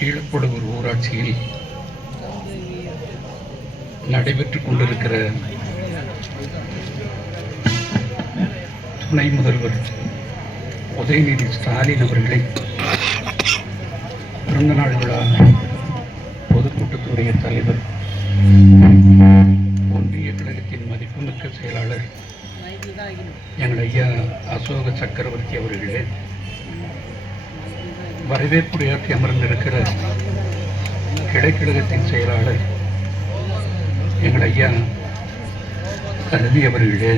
கீழப்படுவூர் ஊராட்சியில் நடைபெற்றுக் கொண்டிருக்கிற துணை முதல்வர் உதயநிதி ஸ்டாலின் அவர்களை பிறந்தநாள் விழா பொதுக்கூட்டத்துடைய தலைவர், ஒன்றிய கழகத்தின் மதிப்புமிக்க செயலாளர் எங்கள் ஐயா அசோக சக்கரவர்த்தி அவர்களே, வரவேற்புரையாற்றி அமர்ந்திருக்கிற கிளைக்கழகத்தின் செயலாளர் எங்கள் ஐயா ரவி அவர்களே,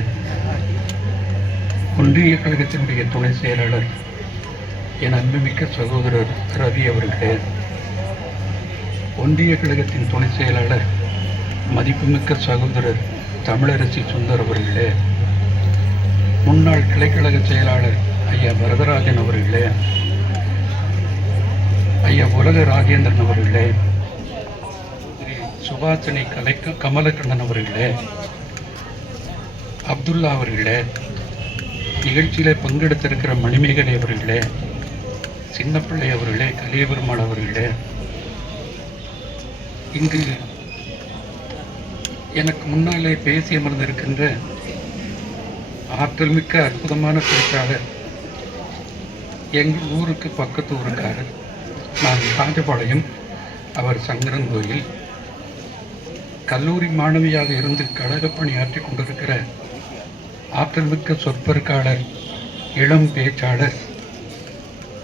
ஒன்றிய கழகத்தினுடைய துணை செயலாளர் என் அன்புமிக்க சகோதரர் ரவி அவர்களே, ஒன்றிய கழகத்தின் துணை செயலாளர் மதிப்புமிக்க சகோதரர் தமிழரசி சுந்தர் அவர்களே, முன்னாள் கிளைக்கழக செயலாளர் ஐயா வரதராஜன் அவர்களே, ஐயா உலக ராஜேந்திரன் அவர்களே, சுபாஷினி கமலக்கண்ணன் அவர்களே, அப்துல்லா அவர்களே, நிகழ்ச்சியில் பங்கெடுத்திருக்கிற மணிமேகலை அவர்களே, சின்னப்பிள்ளை அவர்களே, கலியபெருமாள் அவர்களே, இங்கு எனக்கு முன்னாலே பேசி அமர்ந்திருக்கின்ற ஆற்றல் மிக்க அற்புதமான பேச்சாளர், எங்கள் ஊருக்கு பக்கத்து ஊருக்காரர், நான் காஞ்சபாளையம், அவர் சங்கரன்கோயில், கல்லூரி மாணவியாக இருந்து கழக பணியாற்றி கொண்டிருக்கிற ஆற்றல் மிக்க சொற்பொருட்காளர், இளம் பேச்சாளர்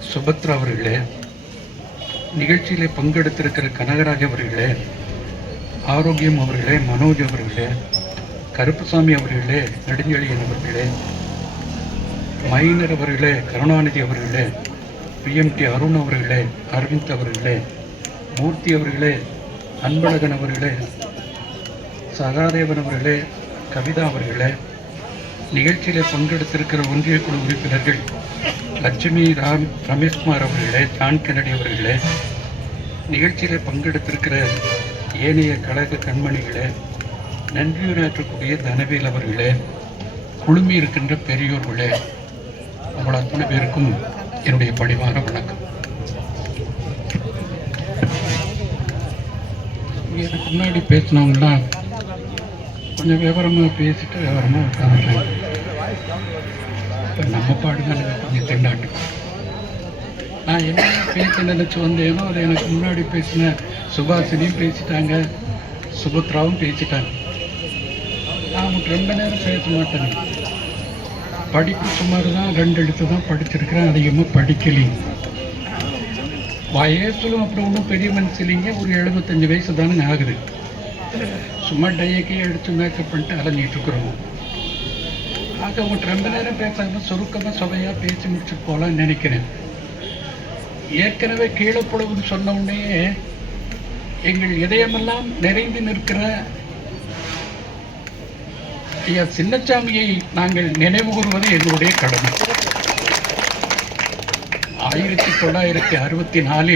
சுபத்ரா அவர்களே, நிகழ்ச்சியிலே பங்கெடுத்திருக்கிற கனகராஜ் அவர்களே, ஆரோக்கியம் அவர்களே, மனோஜ் அவர்களே, கருப்புசாமி அவர்களே, நெடுஞ்செழியன் அவர்களே, மைனர் அவர்களே, கருணாநிதி அவர்களே, பிஎம்டி அருண் அவர்களே, அரவிந்த் அவர்களே, மூர்த்தி அவர்களே, அன்பழகன் அவர்களே, சகாதேவன் அவர்களே, கவிதா அவர்களே, நிகழ்ச்சியில் பங்கெடுத்திருக்கிற ஒன்றிய குழு உறுப்பினர்கள் லட்சுமி ரமேஷ்குமார் அவர்களே, ஜான் கென்னடி அவர்களே, நிகழ்ச்சியில் பங்கெடுத்திருக்கிற ஏனைய கழக கண்மணிகளே, நன்றியுரையாற்றக்கூடிய தனவேல் அவர்களே, குழுமி இருக்கின்ற பெரியோர்களே, உங்கள் அத்தனை பேருக்கும் என்னுடைய பணிவான வணக்கம். எனக்கு முன்னாடி பேசினவங்களாம் கொஞ்சம் விவரமாக பேசிட்டு விவரமாக உட்காந்துட்டாங்க. இப்போ நம்ம பாடுதான் கொஞ்சம் திண்டாட்டு. நான் என்ன பேச நினச்சி வந்தேனோ அதை எனக்கு முன்னாடி பேசின சுபாஷினியும் பேசிட்டாங்க, சுபத்ராவும் பேசிட்டாங்க. நான் ரொம்ப நேரம் பேச மாட்டேன். படிப்பு சுமார் தான் 2 எழுத்து தான் படிச்சிருக்கிறேன், அதிகமாக படிக்கலைங்க. வயசுலும் அப்புறம் ஒன்றும் பெரிய மனசு இல்லைங்க. ஒரு 75 வயசு தானுங்க ஆகுது. சும்மா டையக்கே எடுத்து மேக்கப் பண்ணிட்டு அலைஞ்சிட்டு இருக்கிறோம். ஆக உங்கள்கிட்ட ரொம்ப நேரம் பேசாமல் சுருக்கமாக சுவையாக பேசி முடிச்சுட்டு போகலான்னு நினைக்கிறேன். ஏற்கனவே கீழப்புலவுன்னு சொன்ன உடனே எங்கள் இதயமெல்லாம் நிறைந்து நிற்கிற ஐயா சின்னசாமியை நாங்கள் நினைவு கூறுவது எங்களுடைய கடமை. 1964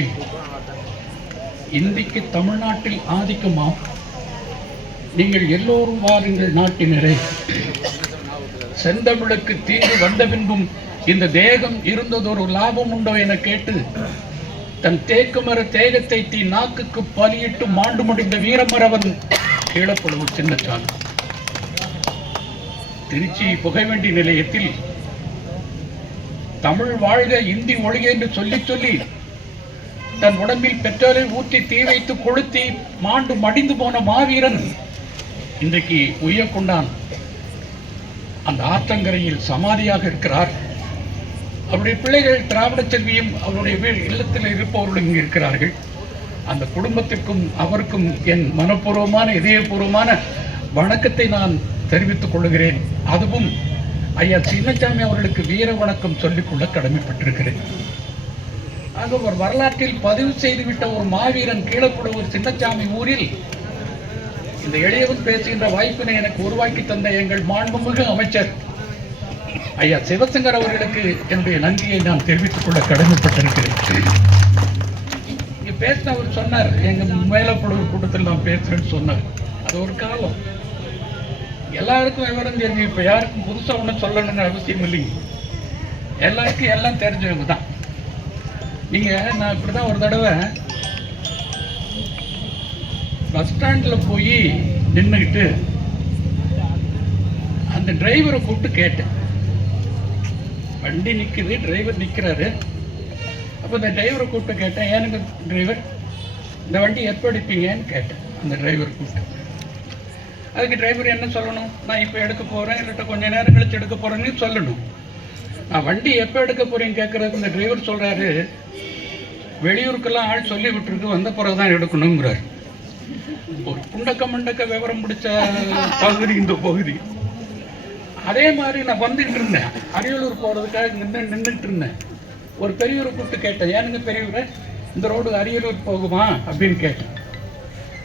இந்திக்கு தமிழ்நாட்டில் ஆதிக்கமாம், நீங்கள் எல்லோரும் வாருங்கள் நாட்டினரே, செந்தமிழுக்கு தீங்கு வந்த பின்பும் இந்த தேகம் இருந்ததொரு லாபம் உண்டோ என கேட்டு தன் தேக்குமர தேகத்தை தீ நாக்குக்கு பலியிட்டு மாண்டு முடிந்த வீரமரவன் கீழப்புலவு சின்னசாமி. திருச்சி புகைவண்டி நிலையத்தில் தமிழ் வாழ்க இந்தி ஒழிக என்று சொல்லி சொல்லி தன் உடம்பில் பெட்ரோலை ஊற்றி தீ வைத்து கொளுத்தி மாண்டு மடிந்து போன மாவீரன் இன்றைக்கு உய்ய கொண்டான். அந்த ஆற்றங்கரையில் சமாதியாக இருக்கிறார். அவருடைய பிள்ளைகள் திராவிட செல்வியும் அவருடைய இல்லத்தில் இருப்பவர்களும் இங்கு இருக்கிறார்கள். அந்த குடும்பத்திற்கும் அவருக்கும் என் மனப்பூர்வமான இதயபூர்வமான வணக்கத்தை நான் தெரிவித்துக் கொள்கிறேன். அதுவும் ஐயா சின்னசாமி அவர்களுக்கு வீர வணக்கம் சொல்லிக்கொள்ள கடமைப்பட்டிருக்கிறேன். ஆக ஒரு வரலாற்றில் பதிவு செய்துவிட்ட ஒரு மாவீரன் கீழப்புலவூர் சின்னசாமி ஊரில் இந்த எளியவன் பேசுகின்ற வாய்ப்பினை எனக்கு உருவாக்கி தந்த எங்கள் மாண்புமிகு அமைச்சர் ஐயா சிவசங்கர் அவர்களுக்கு என்னுடைய நன்றியை நான் தெரிவித்துக் கொள்ள கடமைப்பட்டிருக்கிறேன். இங்க பேசின அவர் சொன்னார், எங்க மேலப்புலவூர் கூட்டத்தில் நான் பேசுறேன்னு சொன்னார். அது ஒரு காலம். எல்லாருக்கும் விவரம் தெரிஞ்சு, இப்ப யாருக்கும் புதுசா ஒன்றும் சொல்லணுங்கிற அவசியம் இல்லைங்க. எல்லாருக்கும் எல்லாம் தெரிஞ்சவங்க தான். நீங்க நான் இப்படிதான் ஒரு தடவை பஸ் ஸ்டாண்டில் போய் நின்றுக்கிட்டு அந்த டிரைவரை கூப்பிட்டு கேட்டேன். வண்டி நிற்குது, டிரைவர் நிற்கிறாரு. அப்போ இந்த டிரைவரை கூப்பிட்டு கேட்டேன், ஏனுங்க டிரைவர் இந்த வண்டி எப்போ எடுப்பீங்கன்னு கேட்டேன் அந்த டிரைவர் கூப்பிட்டு. அதுக்கு டிரைவர் என்ன சொல்லணும், நான் இப்போ எடுக்க போகிறேன் இல்லைட்ட கொஞ்சம் நேரம் கழிச்சு எடுக்க போகிறேன்னு சொல்லணும். நான் வண்டி எப்போ எடுக்க போகிறேன்னு கேட்குறதுக்கு இந்த டிரைவர் சொல்கிறாரு, வெளியூருக்கெல்லாம் ஆள் சொல்லி விட்டுருக்கு, வந்த பிறகு தான் எடுக்கணுங்கிறார். ஒரு புண்டக்க மண்டக்க விவரம் பிடிச்ச பகுதி இந்த பகுதி. அதே மாதிரி நான் வந்துக்கிட்டு இருந்தேன், அரியலூர் போகிறதுக்காக நின்றுட்டு இருந்தேன். ஒரு பெரியவரை கூப்பிட்டு கேட்டேன், ஏனுங்க பெரியவரை இந்த ரோடு அரியலூர் போகுமா அப்படின்னு கேட்டேன்.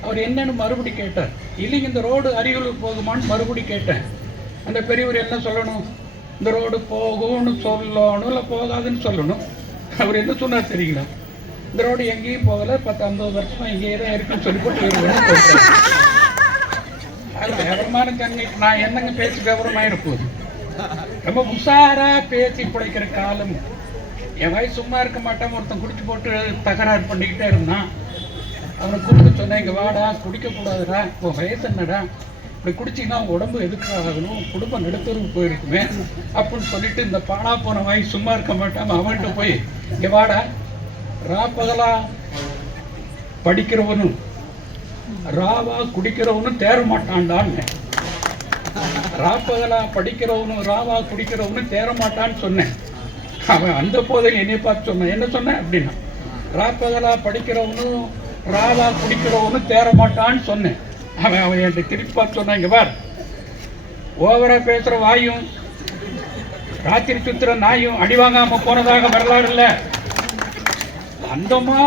அவர் என்னன்னு மறுபடி கேட்டார். இல்லைங்க இந்த ரோடு அரியலூர் போகுமான்னு மறுபடி கேட்டேன். அந்த பெரியவர் என்ன சொல்லணும், இந்த ரோடு போகும்னு சொல்லணும் இல்லை போகாதுன்னு சொல்லணும். அவர் என்ன சொன்னார் தெரியுங்களா, இந்த ரோடு எங்கேயும் போகலை, 10-50 வருஷமா இங்கேயே தான் இருக்குன்னு சொல்லி போட்டு விவரமான தன்மைக்கு நான் என்னங்க பேசி விவரமாக இருப்போது. ரொம்ப உஷாரா பேசி பிழைக்கிற காலம். என் வயசு சும்மா இருக்க மாட்டேன். ஒருத்தன் குடிச்சு போட்டு தகராறு பண்ணிக்கிட்டே இருந்தான். அவனை கூப்பிட்டு சொன்னேன், இங்கே வாடா, குடிக்கக்கூடாதுடா, இப்போ வயசு என்னடா, இப்படி குடிச்சிங்கன்னா உடம்பு எதுக்கு ஆகணும், குடும்பம் நடுத்தருக்கு போயிருக்குமே அப்படின்னு சொல்லிட்டு இந்த பானா போன வயசு சும்மா இருக்க மாட்டான். அவன்கிட்ட போய் இங்கே வாடா, ராப்பகலா படிக்கிறவனும் ராவா குடிக்கிறவனும் தேர மாட்டான்டான்னு. ராப்பகலா படிக்கிறவனும் ராவா குடிக்கிறவனும் தேர மாட்டான்னு சொன்னேன். அவன் அந்த போதையில் என்னை பார்த்து சொன்னான். என்ன சொன்னேன் அப்படின்னா, ராப்பகலா படிக்கிறவனும் ராவா குடிக்கிறவனும் தேர மாட்டான்னு சொன்னேன். அவன் என்கிட்ட திருப்பி பார்த்து சொன்னான், இங்க பார், ஓவரா பேசுற வாயும் ராத்திரி சுத்துற நாயும் அடி வாங்காம போனதாக வரலாறு இல்லை. அந்தமா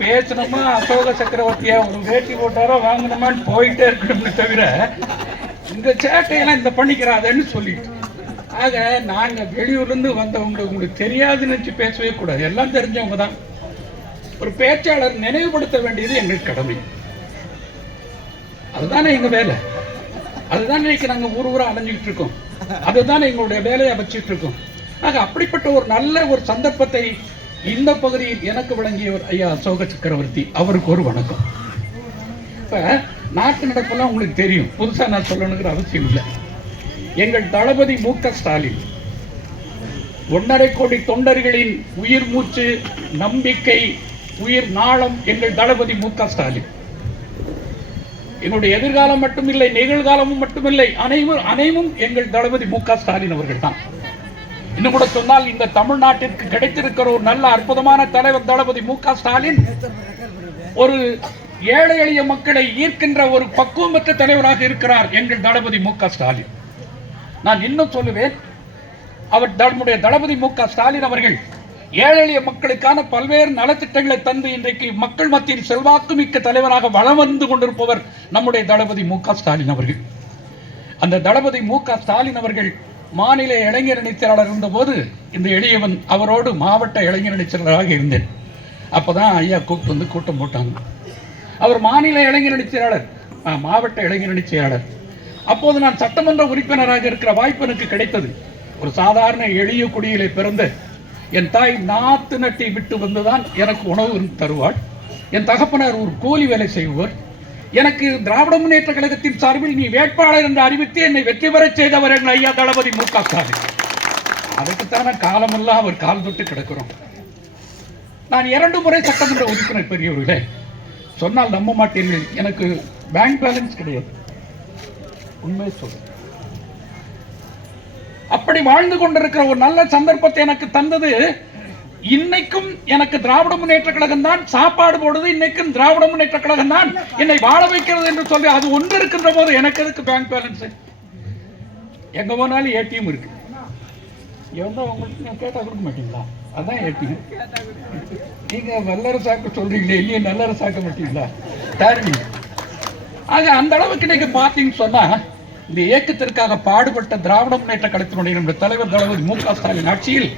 பேசணுமா அசோக சக்கரவர்த்தியா ஒரு வேட்டி போட்டாரோ வாங்கணுமான்னு போயிட்டே இருக்கணும்னு தவிர இந்த சேட்டையெல்லாம் இந்த பண்ணிக்கிறாதேன்னு சொல்லிட்டு. ஆக நாங்கள் வெளியூர்லேருந்து வந்தவங்க உங்களுக்கு தெரியாதுன்னு வச்சு பேசவே கூடாது, எல்லாம் தெரிஞ்சவங்க தான். ஒரு பேச்சாளர் நினைவுபடுத்த வேண்டியது எங்களுக்கு கடமை. அதுதானே எங்க வேலை. அதுதானே இன்னைக்கு நாங்கள் ஊர் ஊரா அலைஞ்சிக்கிட்டு இருக்கோம். அதுதானே எங்களுடைய வேலையை வச்சுட்டு இருக்கோம். ஆக அப்படிப்பட்ட ஒரு நல்ல ஒரு சந்தர்ப்பத்தை இந்த பகுதியில் எனக்கு வழங்கியவர் ஐயா அசோக சக்கரவர்த்தி, அவருக்கு ஒரு வணக்கம். இப்ப நாட்டு நடப்பெல்லாம் உங்களுக்கு தெரியும், புதுசா நான் சொல்லணுங்கிற அவசியம் இல்லை. எங்கள் தளபதி மு.க. ஸ்டாலின் 1.5 கோடி தொண்டர்களின் உயிர் மூச்சு, நம்பிக்கை, உயிர் நாளம் எங்கள் தளபதி மு.க. ஸ்டாலின். என்னுடைய எதிர்காலம் மட்டுமில்லை, நிகழ்காலமும் மட்டுமில்லை, அனைவரும் எங்கள் தளபதி மு.க. ஸ்டாலின் அவர்கள் தான். இன்னும் கூட சொன்னால் இந்த தமிழ்நாட்டிற்கு கிடைத்திருக்கிற ஒரு நல்ல அற்புதமான தலைவர் தளபதி மு.க. ஸ்டாலின் ஒரு ஏழை எளிய மக்களை ஈர்க்கின்ற ஒரு பக்குவமற்ற தலைவராக இருக்கிறார் எங்கள் தளபதி மு.க. ஸ்டாலின். நான் இன்னும் சொல்லுவேன், அவர் நம்முடைய தளபதி மு.க. ஸ்டாலின் அவர்கள் ஏழை எளிய மக்களுக்கான பல்வேறு நலத்திட்டங்களை தந்து இன்றைக்கு மக்கள் மத்தியில் செல்வாக்கு மிக்க தலைவராக வலம் வந்து கொண்டிருப்பவர் நம்முடைய தளபதி மு.க. ஸ்டாலின் அவர்கள். அந்த தளபதி மு.க. ஸ்டாலின் அவர்கள் மாநில இளைஞர் அணிச்செயலாளர் இருந்தபோது இந்த எளியவன் அவரோடு மாவட்ட இளைஞர் அணிச்செயலாளராக இருந்தேன். அப்பதான் ஐயா கூப்பிட்டு வந்து கூட்டம் போட்டாங்க. அவர் மாநில இளைஞர் அணிச்செயலாளர், மாவட்ட இளைஞர் அணிச்செயலாளர். அப்போது நான் சட்டமன்ற உறுப்பினராக இருக்கிற வாய்ப்பு எனக்கு கிடைத்தது. ஒரு சாதாரண எளிய குடியிலே பிறந்த என் தாய் நாத்து நட்டி விட்டு வந்துதான் எனக்கு உணவு தருவாள். என் தகப்பனார் ஒரு கூலி வேலை செய்வர். எனக்கு திராவிட முன்னேற்ற கழகத்தின் சார்பில் நீ வேட்பாளர் என்று அறிவித்து என்னை வெற்றி பெறச் செய்தவர் எங்கள் ஐயா தளபதி மு.க. ஸ்டாலின். அதுக்குத்தான காலமெல்லாம் அவர் கால் தொட்டு கிடக்கிறோம். நான் 2 முறை சட்டமன்ற உறுப்பினர், பெரியவர்களே சொன்னால் நம்ப மாட்டீர்கள், எனக்கு பேங்க் பேலன்ஸ் கிடையாது, உண்மை சொல்ல. அப்படி வாழ்ந்து கொண்டிருக்கிற ஒரு நல்ல சந்தர்ப்பத்தை எனக்கு தந்தது இன்னைக்கும் எனக்கு திராவிட முன்னேற்ற கழகம் தான் சாப்பாடு போடுது, இன்னைக்கும் திராவிட முன்னேற்ற கழகம் தான் என்னை வாழ வைக்கிறது என்று சொல்லி அது ஒன்று இருக்கின்ற போது எனக்கு எதுக்கு பேங்க் பேலன்ஸ்? எங்க போனாலும் ஏடிஎம் இருக்கு. உங்களுக்கு கேட்டா கொடுக்க மாட்டீங்களா? அதான் ஏடிஎம். நீங்க வல்லரசாக்க சொல்றீங்களே, இல்லையே நல்லரசாக்க மாட்டீங்களா? தாருங்க. ஆக அந்த அளவுக்கு நீங்க பார்த்தீங்கன்னு சொன்னா இந்த இயக்கத்திற்காக பாடுபட்ட திராவிட முன்னேற்ற கழகத்தினுடைய நம்முடைய தலைவர் தளபதி மு.க. ஸ்டாலின் ஆட்சியில்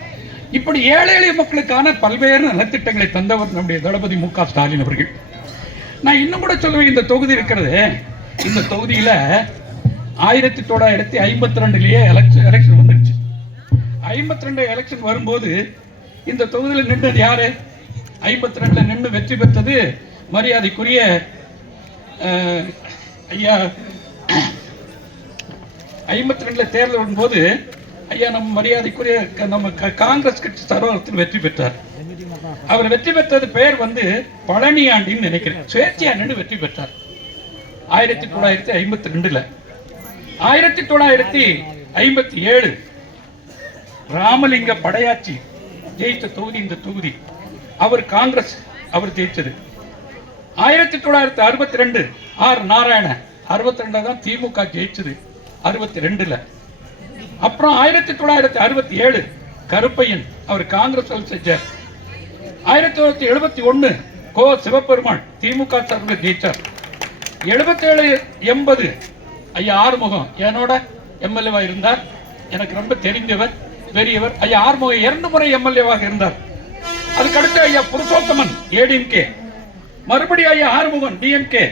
இப்படி ஏழை எளிய மக்களுக்கான பல்வேறு நலத்திட்டங்களை தந்தவர் நம்முடைய தளபதி மு.க. ஸ்டாலின் அவர்கள். நான் இன்னும் கூட சொல்லுவேன், இந்த தொகுதி இருக்கிறது, இந்த தொகுதியில 1952 எலெக்ஷன் வந்துருச்சு. 52 எலெக்ஷன் வரும்போது இந்த தொகுதியில் நின்றது யாரு? 52 நின்று வெற்றி பெற்றது மரியாதைக்குரிய ஐயா 52 தேர்தல் வரும்போது ஐயா நம்ம மரியாதைக்குரிய நம்ம காங்கிரஸ் கட்சி சர்வத்தில் வெற்றி பெற்றார். அவர் வெற்றி பெற்றது பெயர் வந்து பழனியாண்டின்னு நினைக்கிறேன். சுயேட்சையாண்டு வெற்றி பெற்றார் 1952. 1957 ராமலிங்க படையாச்சி ஜெயித்த தொகுதி இந்த தொகுதி. அவர் காங்கிரஸ், அவர் ஜெயிச்சது. 1962 ஆர் நாராயண 62 தான் திமுக ஜெயிச்சது 62. அப்புறம் 1967 கருப்பையன் அவர் காங்கிரஸ் செஞ்சார். 1971 கோ சிவபெருமாள் திமுக சார்பில் ஜெயிச்சார். 77 80 ஐயா ஆறுமுகம் என்னோட எம்எல்ஏவா இருந்தார். எனக்கு ரொம்ப தெரிந்தவர், பெரியவர். ஐயா ஆறுமுகம் 2 முறை எம்எல்ஏவாக இருந்தார். அதுக்கடுத்து ஐயா புருஷோத்தமன் ஏடிஎம்கே, மறுபடியும் ஐயா ஆறுமுகன் டிஎம்கே,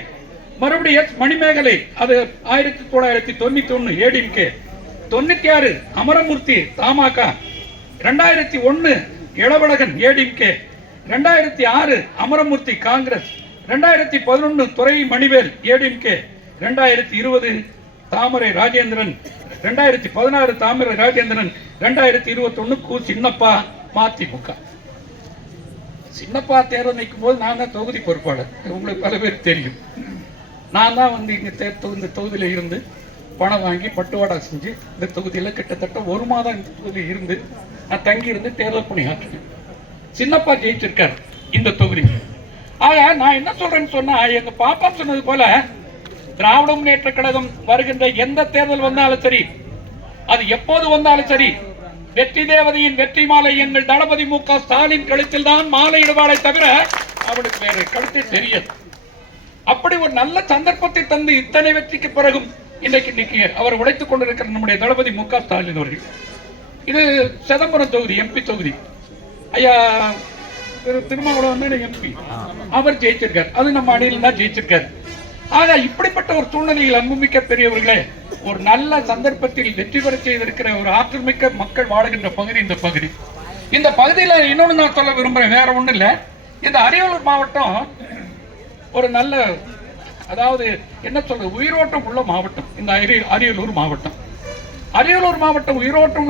மறுபடியும் எஸ் மணிமேகலை அது 1991 ஏடிஎம்கே, 96 அமரமூர்த்தி தமாக, 2001 இளவழகன் ஏடிஎம்கே, 2006 அமரமூர்த்தி காங்கிரஸ், 2011 துரை மணிவேல் ஏடிஎம்கே, 2020 தாமரை ராஜேந்திரன், 2016 தாமரை ராஜேந்திரன், 2021 கு சின்னப்பா மதிமுக. சின்னப்பா தேர்தல் நிற்கும் போது நான் தான் தொகுதி பொறுப்பாளர். உங்களுக்கு பல பேர் தெரியும். நான் தான் வந்து இங்கே இந்த தொகுதியில் இருந்து பணம் வாங்கி பட்டுவாடா செஞ்சு இந்த தொகுதியில் கிட்டத்தட்ட 1 மாதம் இந்த தொகுதியில் இருந்து நான் தங்கி இருந்து தேர்தல் பணியாற்றினேன். சின்னப்பா ஜெயிச்சிருக்கார் இந்த தொகுதி. ஆக நான் என்ன சொல்றேன்னு சொன்னா, எங்க பாப்பா சொன்னது போல திராவிட முன்னேற்ற கழகம் வருகின்ற எந்த தேர்தல் வந்தாலும் சரி, அது எப்போது வந்தாலும் சரி, வெற்றி தேவதையின் வெற்றி மாலை எங்கள் தளபதி மு க ஸ்டாலின் கழுத்தில் தான் மாலை இடுவாளை தவிர அவனுக்கு வேற கழுத்தை தெரியாது. அப்படி ஒரு நல்ல சந்தர்ப்பத்தை தந்து இத்தனை வெற்றிக்கு பிறகும் இன்னைக்கு அவர் உழைத்துக் கொண்டிருக்கிற நம்முடைய தளபதி மு க ஸ்டாலின் அவர்கள். இது சிதம்பரம் தொகுதி எம்பி தொகுதி. ஐயா திருமாவளவன் வந்து எம்பி, அவர் ஜெயிச்சிருக்கார். அது நம்ம அணியில் தான் ஜெயிச்சிருக்காரு. ஆக இப்படிப்பட்ட ஒரு சூழ்நிலையில் அன்புமிக்க பெரியவர்களே, ஒரு நல்ல சந்தர்ப்பத்தில் வெற்றி பெற செய்திருக்கிற ஒரு ஆற்றல் மிக்க மக்கள் வாழுகின்ற பகுதி இந்த பகுதி. இந்த பகுதியில் இன்னொன்று நான் சொல்ல விரும்புகிறேன், வேற ஒன்றும் இல்லை. இந்த அரியலூர் மாவட்டம் ஒரு நல்ல, அதாவது என்ன சொல்றது, உயிரோட்டம் உள்ள மாவட்டம் இந்த அரியலூர் மாவட்டம். அரியலூர் மாவட்டம் உயிரோட்டம்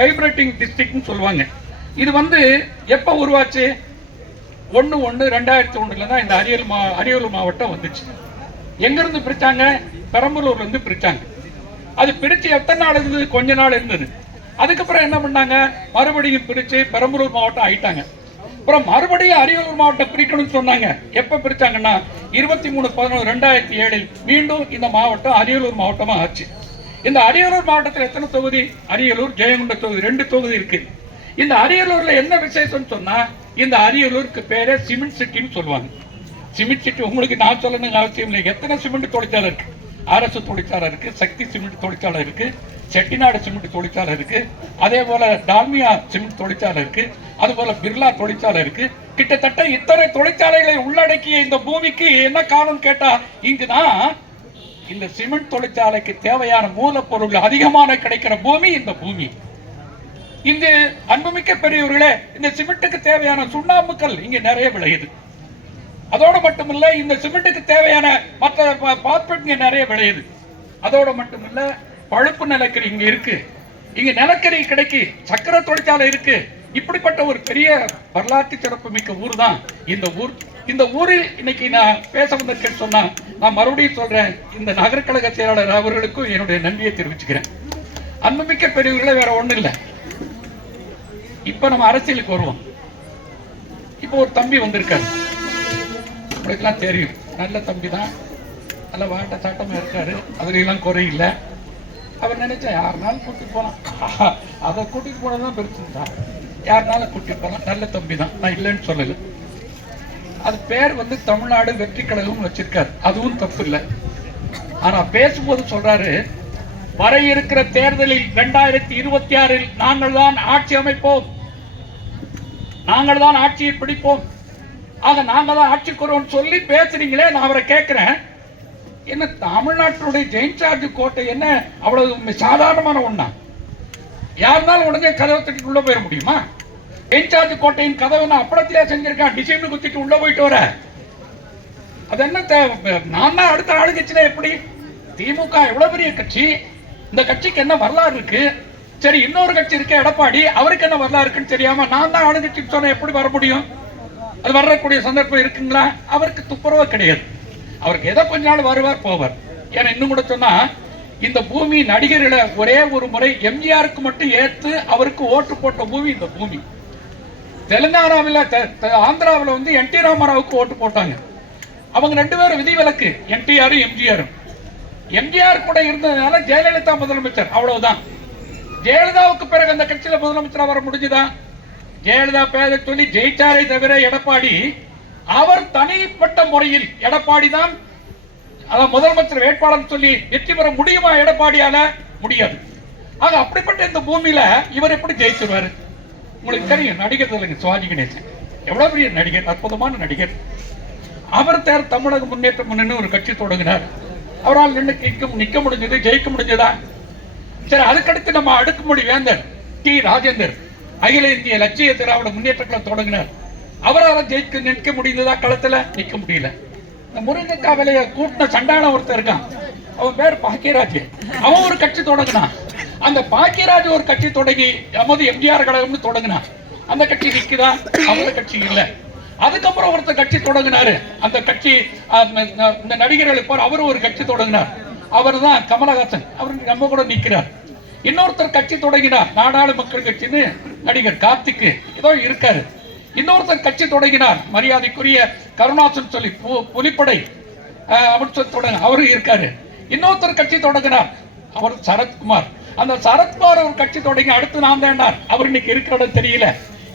வைப்ரேட்டிங் டிஸ்ட்ரிக்ட்னு சொல்லுவாங்க. இது வந்து எப்போ உருவாச்சு? 1/1/2001 தான் இந்த அரியலூர் மாவட்டம் வந்துச்சு. எங்கிருந்து பிரிச்சாங்க? பெரம்பலூர்ல இருந்து பிரிச்சாங்க. அது பிரிச்சு எத்தனை நாள் இருந்தது? கொஞ்ச நாள் இருந்தது. அதுக்கப்புறம் என்ன பண்ணாங்க? மறுபடியும் பிரிச்சு பெரம்பலூர் மாவட்டம் ஆயிட்டாங்க. அப்புறம் மறுபடியும் அரியலூர் மாவட்டம் பிரிக்கணும்னு சொன்னாங்க. எப்ப பிரிச்சாங்கன்னா 23/11/2007 மீண்டும் இந்த மாவட்டம் அரியலூர் மாவட்டமா ஆச்சு. இந்த அரியலூர் மாவட்டத்தில் எத்தனை தொகுதி? அரியலூர், ஜெயங்கொண்ட தொகுதி, 2 தொகுதி இருக்கு. இந்த அரியலூர்ல என்ன விசேஷம் சொன்னா, இந்த அரியலூருக்கு பேரே சிமெண்ட் சிட்டின்னு சொல்லுவாங்க. சிமெண்ட் சிட்டி உங்களுக்கு நான் சொல்லணுங்க அவசியம் இல்லை. எத்தனை சிமெண்ட் தொழிற்சாலை இருக்கு? அரசு தொழிற்சாலை இருக்கு, சக்தி சிமெண்ட் தொழிற்சாலை இருக்கு, செட்டிநாடு சிமெண்ட் தொழிற்சாலை இருக்கு, அதே போல டால்மியா சிமெண்ட் தொழிற்சாலை இருக்கு, அது போல பிர்லா தொழிற்சாலை இருக்கு. கிட்டத்தட்ட இத்தனை தொழிற்சாலைகளை உள்ளடக்கிய இந்த பூமிக்கு என்ன காரணம் கேட்டா, இங்குதான் இந்த சிமெண்ட் தொழிற்சாலைக்கு தேவையான மூலப்பொருள் அதிகமான கிடைக்கிற பூமி இந்த பூமி. இங்கு அன்புமிக்க பெரியவர்களே, இந்த சிமெண்ட்டுக்கு தேவையான சுண்ணாம்புக்கல் இங்க நிறைய விளையுது. அதோடு மட்டுமில்ல, இந்த சிமெண்ட்டுக்கு தேவையான மற்ற பாஸ்பேட் இங்க நிறைய விளையுது. அதோடு மட்டுமில்ல, பழுப்பு நிலக்கரி இங்க இருக்கு, இங்க நிலக்கரி கிடைக்கு, சக்கர தொழிற்சாலை இருக்கு. இப்படிப்பட்ட ஒரு பெரிய வரலாற்று சிறப்பு மிக்க ஊர் தான் இந்த ஊர். இந்த ஊரில் இன்னைக்கு நான் பேச வந்திருக்கேன்னு சொன்னா, நான் மறுபடியும் சொல்றேன், இந்த நகர கழக செயலாளர் அவர்களுக்கும் என்னுடைய நன்றியை தெரிவிச்சுக்கிறேன். அன்புமிக்க பெரியவர்களே, வேற ஒண்ணும் இல்லை. இப்ப நம்ம அரசியலுக்கு வருவோம். இப்போ ஒரு தம்பி வந்திருக்காரு, உங்களுக்கெல்லாம் தெரியும், நல்ல தம்பி தான், நல்ல வாட்ட சாட்டமா இருக்காரு, அதுல எல்லாம் குறையில்லை. அவர் நினைச்சா யாருனாலும் கூட்டிட்டு போலாம், அதை கூட்டிட்டு போனதான் பெருசு தான், யாருனாலும் கூட்டிட்டு போலாம், நல்ல தம்பி தான், நான் இல்லைன்னு சொல்லல. அது பேர் வந்து தமிழ்நாடு வெற்றி கழகம் வச்சிருக்காரு, அதுவும் தப்பு இல்லை. ஆனா பேசும்போது சொல்றாரு, வர இருக்கிற தேர்தலில் 2026 நாங்கள் தான் ஆட்சி அமைப்போம், நாங்கள் தான் ஆட்சியை பிடிப்போம், ஆக நாங்கள் தான் ஆட்சிக்குறோம் சொல்லி பேசுறீங்களே. நான் அவரை கேட்கிறேன், என்ன தமிழ்நாட்டுடைய ஜெயின்சார்ஜ் கோட்டை என்ன அவ்வளவு சாதாரணமான ஒண்ணா? யாருனாலும் உடனே கதவை தட்டிட்டு உள்ள போயிட முடியுமா? ஜெயின்சார்ஜ் கோட்டையின் கதவை நான் அப்படத்திலே செஞ்சிருக்கேன், டிசைன் குத்திட்டு உள்ள போயிட்டு வர. அது என்ன நான் தான் அடுத்த ஆளுங்கட்சியில எப்படி? திமுக எவ்வளவு பெரிய கட்சி, இந்த கட்சிக்கு என்ன வரலாறு இருக்கு? சரி, இன்னொரு கட்சி இருக்க எடப்பாடி, அவருக்கு என்ன வரலாறு இருக்குன்னு தெரியாம நான் தான் ஆளுங்கட்சின்னு சொன்ன எப்படி வர முடியும்? அது வரக்கூடிய சந்தர்ப்பம் இருக்குங்களா? அவருக்கு துப்புரவா கிடையாது. அவருக்கு ஏதோ கொஞ்ச நாள் வருவார் போவார். ஏன்னா இன்னும் கூட சொன்னா, இந்த பூமி நடிகர்களை ஒரே ஒரு முறை எம்ஜிஆருக்கு மட்டும் ஏத்து அவருக்கு ஓட்டு போட்ட பூமி இந்த பூமி. தெலுங்கானாவில் ஆந்திராவில் வந்து என் டி ராமாராவுக்கு ஓட்டு போட்டாங்க. அவங்க 2 பேரும் விதிவிலக்கு, என்டிஆரும் எம்ஜிஆரும். எம்ஜிஆர் கூட இருந்ததுனால ஜெயலலிதா முதலமைச்சர், அவ்வளவுதான். ஜெயலலிதாவுக்கு பிறகு அந்த கட்சியில முதலமைச்சரா வர முடிஞ்சுதா? ஜெயலலிதா பேரை சொல்லி ஜெயிச்சாரை தவிர எடப்பாடி, அவர் தனிப்பட்ட முறையில் எடப்பாடி தான் முதலமைச்சர் வேட்பாளர் சொல்லி வெற்றி பெற முடியுமா? எடப்பாடியால முடியாது. ஆக அப்படிப்பட்ட இந்த பூமியில இவர் எப்படி ஜெயிச்சிருவாரு? உங்களுக்கு தெரியும், நடிகர் தெலுங்கு சிவாஜி கணேசன் எவ்வளவு பெரிய நடிகர், அற்புதமான நடிகர். அவர் தமிழக முன்னேற்ற முன்னணி ஒரு கட்சி தொடங்கினார். அவரால் நிக்க முடிஞ்சது, ஜெயிக்க முடிஞ்சதா? சரி, அதுக்கடுத்து நம்ம அடுக்குமொழி வேந்தர் டி ராஜேந்தர் அகில இந்திய லட்சிய திராவிட முன்னேற்ற கழகம் தொடங்கினார். அவரால் நிற்க முடிந்ததா? களத்துல நிக்க முடியல. முருங்கக்காய் விலைய கூட்டின சண்டான ஒருத்தர் இருக்கான், அவன் பேர் பாக்கியராஜ். அவன் ஒரு கட்சி தொடங்கினான். அந்த பாக்கியராஜ் ஒரு கட்சி தொடங்கி நமது எம்ஜிஆர் கழகம்னு தொடங்கினான். அந்த கட்சி நிக்குதா? அவங்க கட்சி இல்ல. அதுக்கப்புறம் ஒருத்தர் கட்சி தொடங்கினாரு. அந்த கட்சி இந்த நடிகர்கள் போற அவரு ஒரு கட்சி தொடங்கினார். அவர் தான் கமலஹாசன். அவர் நம்ம கூட நிக்கிறார். இன்னொருத்தர் கட்சி தொடங்கினார், நாடாளு மக்கள் கட்சின்னு நடிகர் கார்த்திக் ஏதோ இருக்காரு. இன்னொருத்தர் கட்சி தொடங்கினார், மரியாதைக்குரிய கருணாசன் சொல்லி புலிப்படை அப்படின்னு சொல்லி தொடங்க அவரு இருக்காரு. இன்னொருத்தர் கட்சி தொடங்கினார், அவர் சரத்குமார். அந்த சரத்குமார் ஒரு கட்சி தொடங்கி அடுத்து நான் தாண்டார், அவர் இன்னைக்கு இருக்கிற இடம் தெரியல.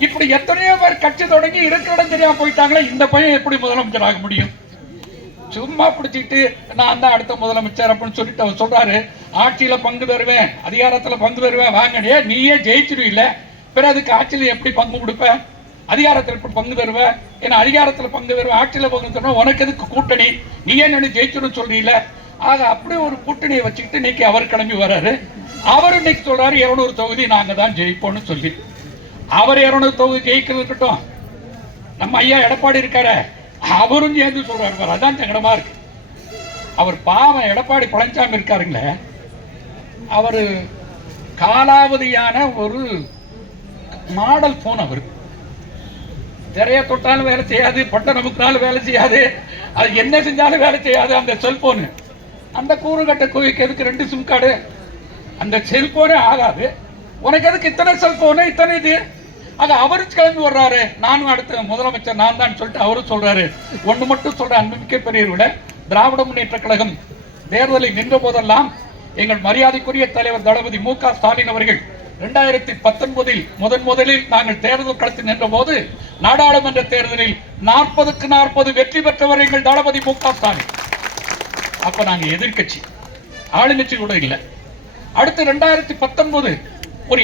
இப்படி எத்தனையோ பேர் கட்சி தொடங்கி இருக்கிற இடம் தெரியாம போயிட்டாங்களே, இந்த பையன் எப்படி முதலமைச்சர் ஆக முடியும்? சும்மா பிடிச்சிட்டு நான் தான் அடுத்த முதலமைச்சர் அப்படின்னு சொல்லிட்டு அவர் சொல்றாரு. ஆட்சியில பங்கு பெறுவேன், அதிகாரத்துல பங்கு பெறுவேன், வாங்கடே நீயே ஜெயிச்சிருவில்ல, பிறகு அதுக்கு ஆட்சியில எப்படி பங்கு கொடுப்ப? அதிகாரத்தில் எப்படி பங்கு பெறுவ? ஏன்னா அதிகாரத்துல பங்கு பெறுவேன், ஆட்சியில பங்கு தருவேன், உனக்கு எதுக்கு கூட்டணி? நீயே நினைச்சு ஜெயிச்சிடும் சொல்றீல. ஆக அப்படி ஒரு கூட்டணியை வச்சுக்கிட்டு இன்னைக்கு அவர் கிளம்பி வர்றாரு. அவர் இன்னைக்கு சொல்றாரு 200 தொகுதி நாங்க தான் ஜெயிப்போம்னு சொல்லி. அவர் 200 தொகுதி ஜெயிக்கிறது இருக்கட்டும், நம்ம ஐயா எடப்பாடி இருக்காரு, அவரும் சேர்ந்து சொல்றாரு. அதான் சங்கடமா இருக்கு. அவர் பாவம் எடப்பாடி பழனிசாமி இருக்காருங்களே, அவரு காலாவதியான ஒரு மாடல் போன். அவரு நிறைய தொட்டாலும் வேலை செய்யாது, பட்ட நமக்குனாலும் வேலை செய்யாது, அது என்ன செஞ்சாலும் வேலை செய்யாது. அந்த செல்போனு, அந்த கூறுகட்ட கோவிக்கு எதுக்கு 2 சிம் கார்டு? அந்த செல்போனே ஆகாது. உனக்கு எதுக்கு இத்தனை செல்போனு, இத்தனை இது? அது அவரு கிளம்பி வர்றாரு, நானும் அடுத்த முதலமைச்சர் நான் தான் சொல்லிட்டு அவரும் சொல்றாரு. ஒண்ணு மட்டும் சொல்ற, அன்புமிக்க பெரியவர்களே, திராவிட முன்னேற்ற கழகம் தேர்தலில் நின்ற போதெல்லாம் எங்கள் மரியாதைக்குரிய தலைவர் தளபதி மு க ஸ்டாலின் அவர்கள் 2019 முதலில் நாங்கள் தேர்தல் களத்தில் நின்ற போது நாடாளுமன்ற தேர்தலில் 40க்கு 40 வெற்றி பெற்றவர் எங்கள் தளபதி மு க ஸ்டாலின். அப்ப நாங்க எதிர்கட்சி, ஆளுங்கட்சி கூட இல்லை. அடுத்து 2019 ஒரு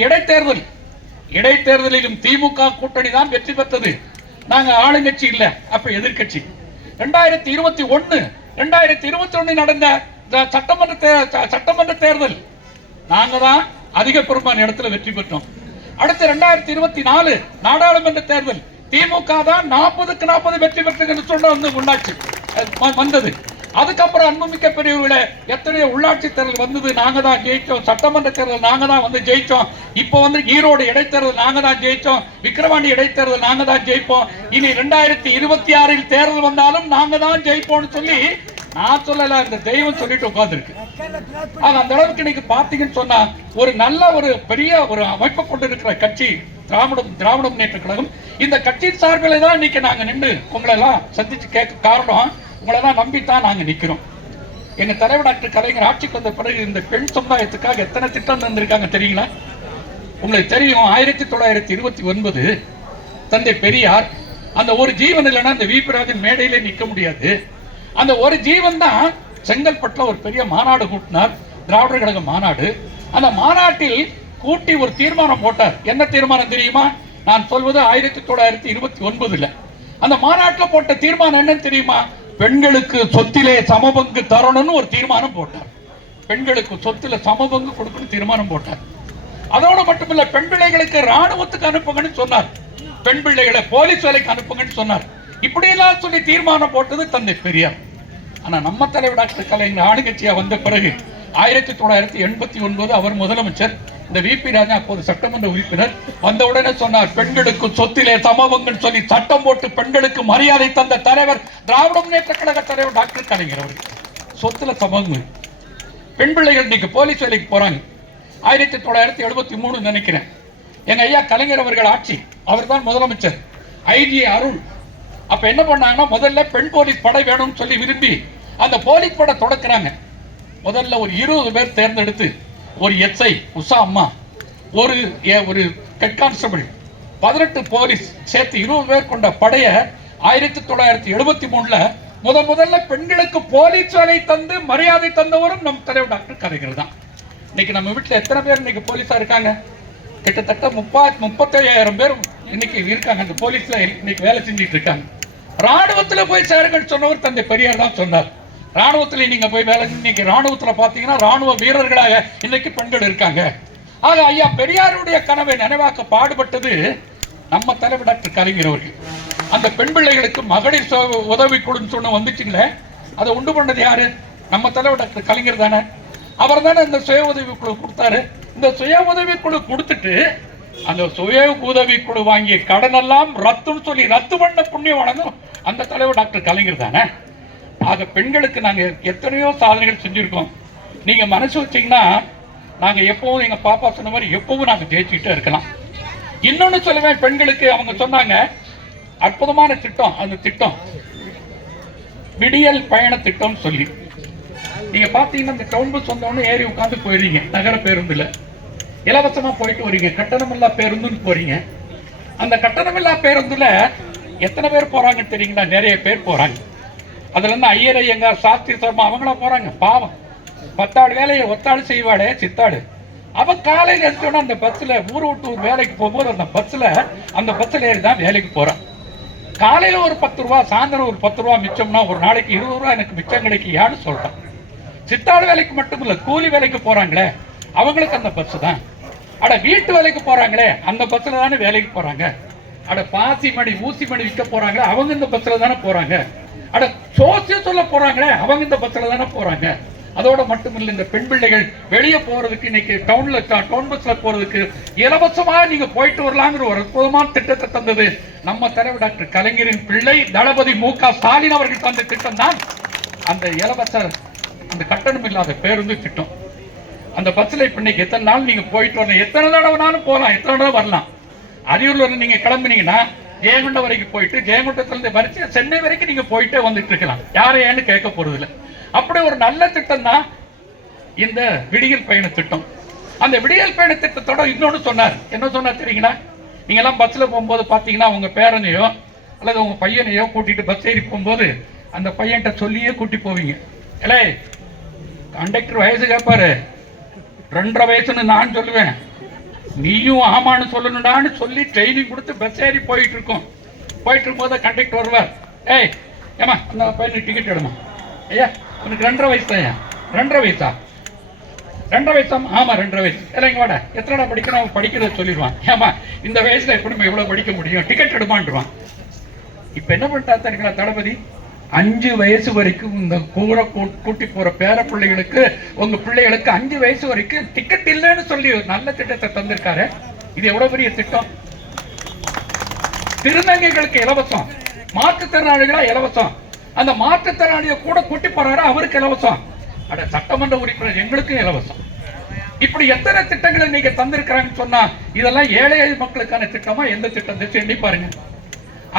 இடைத்தேர்தலிலும் திமுக கூட்டணி தான் வெற்றி பெற்றது. நாங்க ஆளுங்கட்சி இல்ல, அப்ப எதிர்கட்சி. 2021 நடந்த சட்டமன்ற தேர்தல் நாங்க தான் அதிக பெரும்பாலான இடத்துல வெற்றி பெற்றோம். அடுத்து 2024 நாடாளுமன்ற தேர்தல் திமுக தான் 40க்கு 40 வெற்றி பெற்றது சொன்ன வந்தது. அதுக்கப்புறம் அன்புமிக்க பெரியவர்களே, எத்தனையோ உள்ளாட்சி தேர்தல் வந்தது, நாங்க தான் ஜெயிச்சோம். சட்டமன்ற தேர்தல் நாங்க தான் வந்து ஜெயிச்சோம். இப்போ வந்து ஈரோடு இடைத்தேர்தல் நாங்க தான் ஜெயிச்சோம். விக்கிரவாண்டி இடைத்தேர்தல் நாங்க தான் ஜெயிப்போம். இனி 2026 தேர்தல் வந்தாலும் நாங்க தான் ஜெயிப்போம்னு சொல்லி நான் சொல்லல, அந்த தெய்வம் சொல்லிட்டு உட்கார்ந்துருக்கு. அந்த அளவுக்கு இன்னைக்கு பாத்தீங்கன்னு சொன்னா ஒரு நல்ல ஒரு பெரிய ஒரு அமைப்பு கொண்டு இருக்கிற கட்சி திராவிட முன்னேற்ற கழகம். இந்த கட்சியின் சார்பில் தான் இன்னைக்கு நாங்க நின்று உங்களை எல்லாம் சந்திச்சு கேட்க காரணம், உங்களெல்லாம் நம்பித்தான் நாங்க நிக்கிறோம். எங்க தலைவர் டாக்டர் கலைஞர் ஆட்சிக்கு வந்த பிறகு இந்த பெண் சமுதாயத்துக்காக எத்தனை திட்டம் தந்திருக்காங்க தெரியுங்களா? உங்களுக்கு தெரியும், 1929 தந்தை பெரியார் அந்த ஒரு ஜீவன் இல்லைன்னா அந்த வீபராஜன் மேடையிலே நிற்க முடியாது. அந்த ஒரு ஜீவன் தான் செங்கல்பட்டுல ஒரு பெரிய மாநாடு கூட்டினார், திராவிடர் கழக மாநாடு. அந்த மாநாட்டில் கூட்டி ஒரு தீர்மானம் போட்டார். என்ன தீர்மானம் தெரியுமா? நான் சொல்வது 1929. அந்த மாநாட்டில் போட்ட தீர்மானம் என்னன்னு தெரியுமா? பெண்களுக்கு சொத்திலே சமபங்கு தரணும்னு ஒரு தீர்மானம் போட்டார். பெண்களுக்கு சொத்துல சமபங்கு கொடுக்கணும் தீர்மானம் போட்டார். அதோடு மட்டுமில்ல, பெண் பிள்ளைகளுக்கு ராணுவத்துக்கு அனுப்புங்கன்னு சொன்னார். பெண் பிள்ளைகளை போலீஸ் வேலைக்கு அனுப்புங்கன்னு சொன்னார். இப்படியெல்லாம் சொல்லி தீர்மானம் போட்டது தந்தை பெரியார். ஆனா நம்ம தலைவர் டாக்டர் கலைஞர் ஆளுங்கட்சியா வந்த பிறகு 1989 அவர் முதலமைச்சர், இந்த விபி ராஜா அப்போது சட்டமன்ற உறுப்பினர் வந்த உடனே சொன்னார், பெண்களுக்கு சொத்திலே சமபங்கு சொல்லி சட்டம் போட்டு பெண்களுக்கு மரியாதை தந்த தலைவர் திராவிட முன்னேற்ற கழக தலைவர் டாக்டர் கலைஞர் அவர்கள். சொத்துல சமபங்கு. பெண் பிள்ளைகள் இன்னைக்கு போலீஸ் வேலைக்கு போறாங்க. 1973 நினைக்கிறேன், எங்க ஐயா கலைஞர் அவர்கள் ஆட்சி, அவர் தான் முதலமைச்சர், ஐஜி அருள். அப்ப என்ன பண்ணாங்கன்னா, முதல்ல பெண் போலீஸ் படை வேணும்னு சொல்லி விரும்பி அந்த போலீஸ் படை தொடக்குறாங்க. முதல்ல ஒரு 20 பேர் தேர்ந்தெடுத்து, ஒரு எஸ்ஐ உஷா அம்மா, ஒரு ஹெட் கான்ஸ்டபிள், 18 போலீஸ் சேர்த்து 20 பேர் கொண்ட படைய 1973 முதல்ல பெண்களுக்கு போலீஸ் வேலை தந்து மரியாதை தந்தவரும் நம் தலைவர் டாக்டர் கலைஞர் தான். இன்னைக்கு நம்ம வீட்டில் எத்தனை பேர் இன்னைக்கு போலீஸா இருக்காங்க? கிட்டத்தட்ட 35,000 பேர் இன்னைக்கு இருக்காங்க. அந்த போலீஸ்ல இன்னைக்கு வேலை செஞ்சுட்டு இருக்காங்க. ராணுவத்தில் போய் சேருங்கள் சொன்னவர் தந்தை பெரியார் தான் சொன்னார். ராணுவத்தில் நீங்க போய் வேலை இன்னைக்கு ராணுவத்தில் பார்த்தீங்கன்னா ராணுவ வீரர்களாக இன்னைக்கு பெண்கள் இருக்காங்க. ஆக ஐயா பெரியாருடைய கனவை நினைவாக்க பாடுபட்டது நம்ம தலைவர் டாக்டர் கலைஞர் அவர்கள். அந்த பெண் பிள்ளைகளுக்கு மகளிர் உதவி குழுன்னு சொன்ன வந்துச்சுங்களே, அதை உண்டு பண்ணது யாரு? நம்ம தலைவர் டாக்டர் கலைஞர் தானே. அவர் தானே இந்த சுய உதவி குழு கொடுத்தாரு. இந்த சுய உதவி குழு கொடுத்துட்டு அந்த சுய உதவி குழு வாங்கிய கடன் எல்லாம் ரத்துன்னு சொல்லி ரத்து பண்ண புண்ணியம் வழங்கும் அந்த தலைவர் டாக்டர் கலைஞர் தானே. ஆக பெண்களுக்கு நாங்க எத்தனையோ சாதனைகள் செஞ்சிருக்கோம். நீங்க மனசு வச்சீங்கன்னா நாங்க எப்பவும் எங்க பாப்பா சொன்ன மாதிரி எப்பவும் நாங்க ஜெயிச்சுக்கிட்டே இருக்கலாம். இன்னொன்னு சொல்லுவேன், பெண்களுக்கு அவங்க சொன்னாங்க அற்புதமான திட்டம். அந்த திட்டம் விடியல் பயண திட்டம் சொல்லி நீங்க பாத்தீங்கன்னா, இந்த டவுன் பஸ் வந்தவொடனே ஏறி உட்காந்து போயிடுறீங்க. நகர பேருந்துல இலவசமா போயிட்டு வரீங்க. கட்டணமில்லா பேருந்துன்னு போறீங்க. அந்த கட்டணமில்லா பேருந்துல எத்தனை பேர் போறாங்கன்னு தெரியுங்களா? நிறைய பேர் போறாங்க. அதுல இருந்து ஐயர் ஐயங்கார் சாஸ்திரி சர்மா அவங்களாம் போறாங்க. பாவம், 10 ஆள் வேலையை ஒத்தாள் செய்வாளே சித்தாடு. அவன் காலையில் எடுத்தோன்னா அந்த பஸ்ல ஊர் விட்டு ஒரு வேலைக்கு போகும்போது அந்த பஸ்ல ஏறி தான் வேலைக்கு போறான். காலையில ஒரு 10 ரூபா, சாயந்தரம் ஒரு 10 ரூபா மிச்சம்னா ஒரு நாளைக்கு 20 ரூபா எனக்கு மிச்சம் கிடைக்கியான்னு சொல்றான். சித்தாடு வேலைக்கு மட்டும் இல்ல, கூலி வேலைக்கு போறாங்களே அவங்களுக்கு அந்த பஸ் தான். அட வீட்டு வேலைக்கு போறாங்களே அந்த பஸ்ல தானே வேலைக்கு போறாங்க. அட பாசி மணி ஊசி மணி விற்க போறாங்களே அவங்க இந்த பஸ்ல தானே போறாங்க. அட சோசியம் சொல்ல போறாங்களே அவங்க இந்த பஸ்ல தானே போறாங்க. அதோட மட்டும் இல்லை, இந்த பெண் பிள்ளைகள் வெளியே போறதுக்கு இன்னைக்கு டவுன் பஸ்ல போறதுக்கு இலவசமா நீங்க போயிட்டு வரலாங்கிற ஒரு அற்புதமான திட்டத்தை தந்தது நம்ம தலைவர் டாக்டர் கலைஞரின் பிள்ளை தளபதி மு.க. ஸ்டாலின் அவர்கள் தந்த திட்டம் தான் அந்த இலவச அந்த கட்டணம் இல்லாத பேருந்து திட்டம். அந்த பஸ்ல இப்ப இன்னைக்கு எத்தனை நாள் நீங்க போயிட்டு வரலாம், எத்தனை தடவைனாலும் போகலாம், எத்தனை தடவை வரலாம். அரியலூர்ல நீங்க கிளம்புனீங்கன்னா ஜெயங்கொண்டம் வரைக்கும் போயிட்டு ஜெயங்கொண்டத்திலிருந்து வரிசையா சென்னை வரைக்கும் நீங்க போயிட்டே வந்துட்டு இருக்கலாம். யாரை ஏன்னு கேட்க போறது இல்லை. அப்படி ஒரு நல்ல திட்டம் தான் இந்த விடியல் பயண திட்டம். அந்த விடியல் பயண திட்டத்தோட இன்னொன்னு சொன்னார். என்ன சொன்னார் தெரியுங்களா? நீங்க எல்லாம் பஸ்ல போகும்போது பாத்தீங்கன்னா உங்க பேரனையோ அல்லது உங்க பையனையோ கூட்டிட்டு பஸ் ஏறி போகும்போது அந்த பையன்கிட்ட சொல்லியே கூட்டி போவீங்க. இல்லை கண்டக்டர் வயசு கேட்பாரு, 2.5 வயசுன்னு நான் சொல்லுவேன், நீயும் ஆமான்னு சொல்லணும்டான்னு சொல்லி ட்ரைனிங் கொடுத்து பஸ் ஏறி போயிட்டு இருக்கோம். போயிட்டு இருக்கும்போது கண்டக்டர் வருவார், ஏய் ஏமா அந்த பையனுக்கு டிக்கெட் எடுமா. ஐயா உனக்கு 2.5 வயசு தான். 2.5 வயசா? 2.5 வயசா? ஆமா 2.5 வயசு. இல்லை இங்க வாடா, எத்தனை படிக்கணும் அவன் படிக்கிறத சொல்லிடுவான். ஏமா இந்த வயசுல எப்படி இவ்வளவு படிக்க முடியும், டிக்கெட் எடுமான்றான். இப்ப என்ன பண்ணிட்டா தெரியுங்களா தளபதி? 5 வயசு வரைக்கும் இந்த கூட்டி போற பேர பிள்ளைகளுக்கு, உங்க பிள்ளைகளுக்கு 5 வயசு வரைக்கும் டிக்கெட் இல்லைன்னு சொல்லி ஒரு நல்ல திட்டத்தை தந்திருக்காரு. இது எவ்வளவு பெரிய திட்டம். திருநங்கைகளுக்கு இலவசம், மாற்றுத்திறனாளிகளா இலவசம். அந்த மாற்றுத்திறனாளியை கூட கூட்டி போறாரு, அவருக்கு இலவசம். அட சட்டமன்ற உறுப்பினர் எங்களுக்கும் இலவசம். இப்படி எத்தனை திட்டங்களை நீங்க தந்திருக்கிறாங்கன்னு சொன்னா இதெல்லாம் ஏழை மக்களுக்கான திட்டமா? எந்த திட்டம் எண்ணி பாருங்க.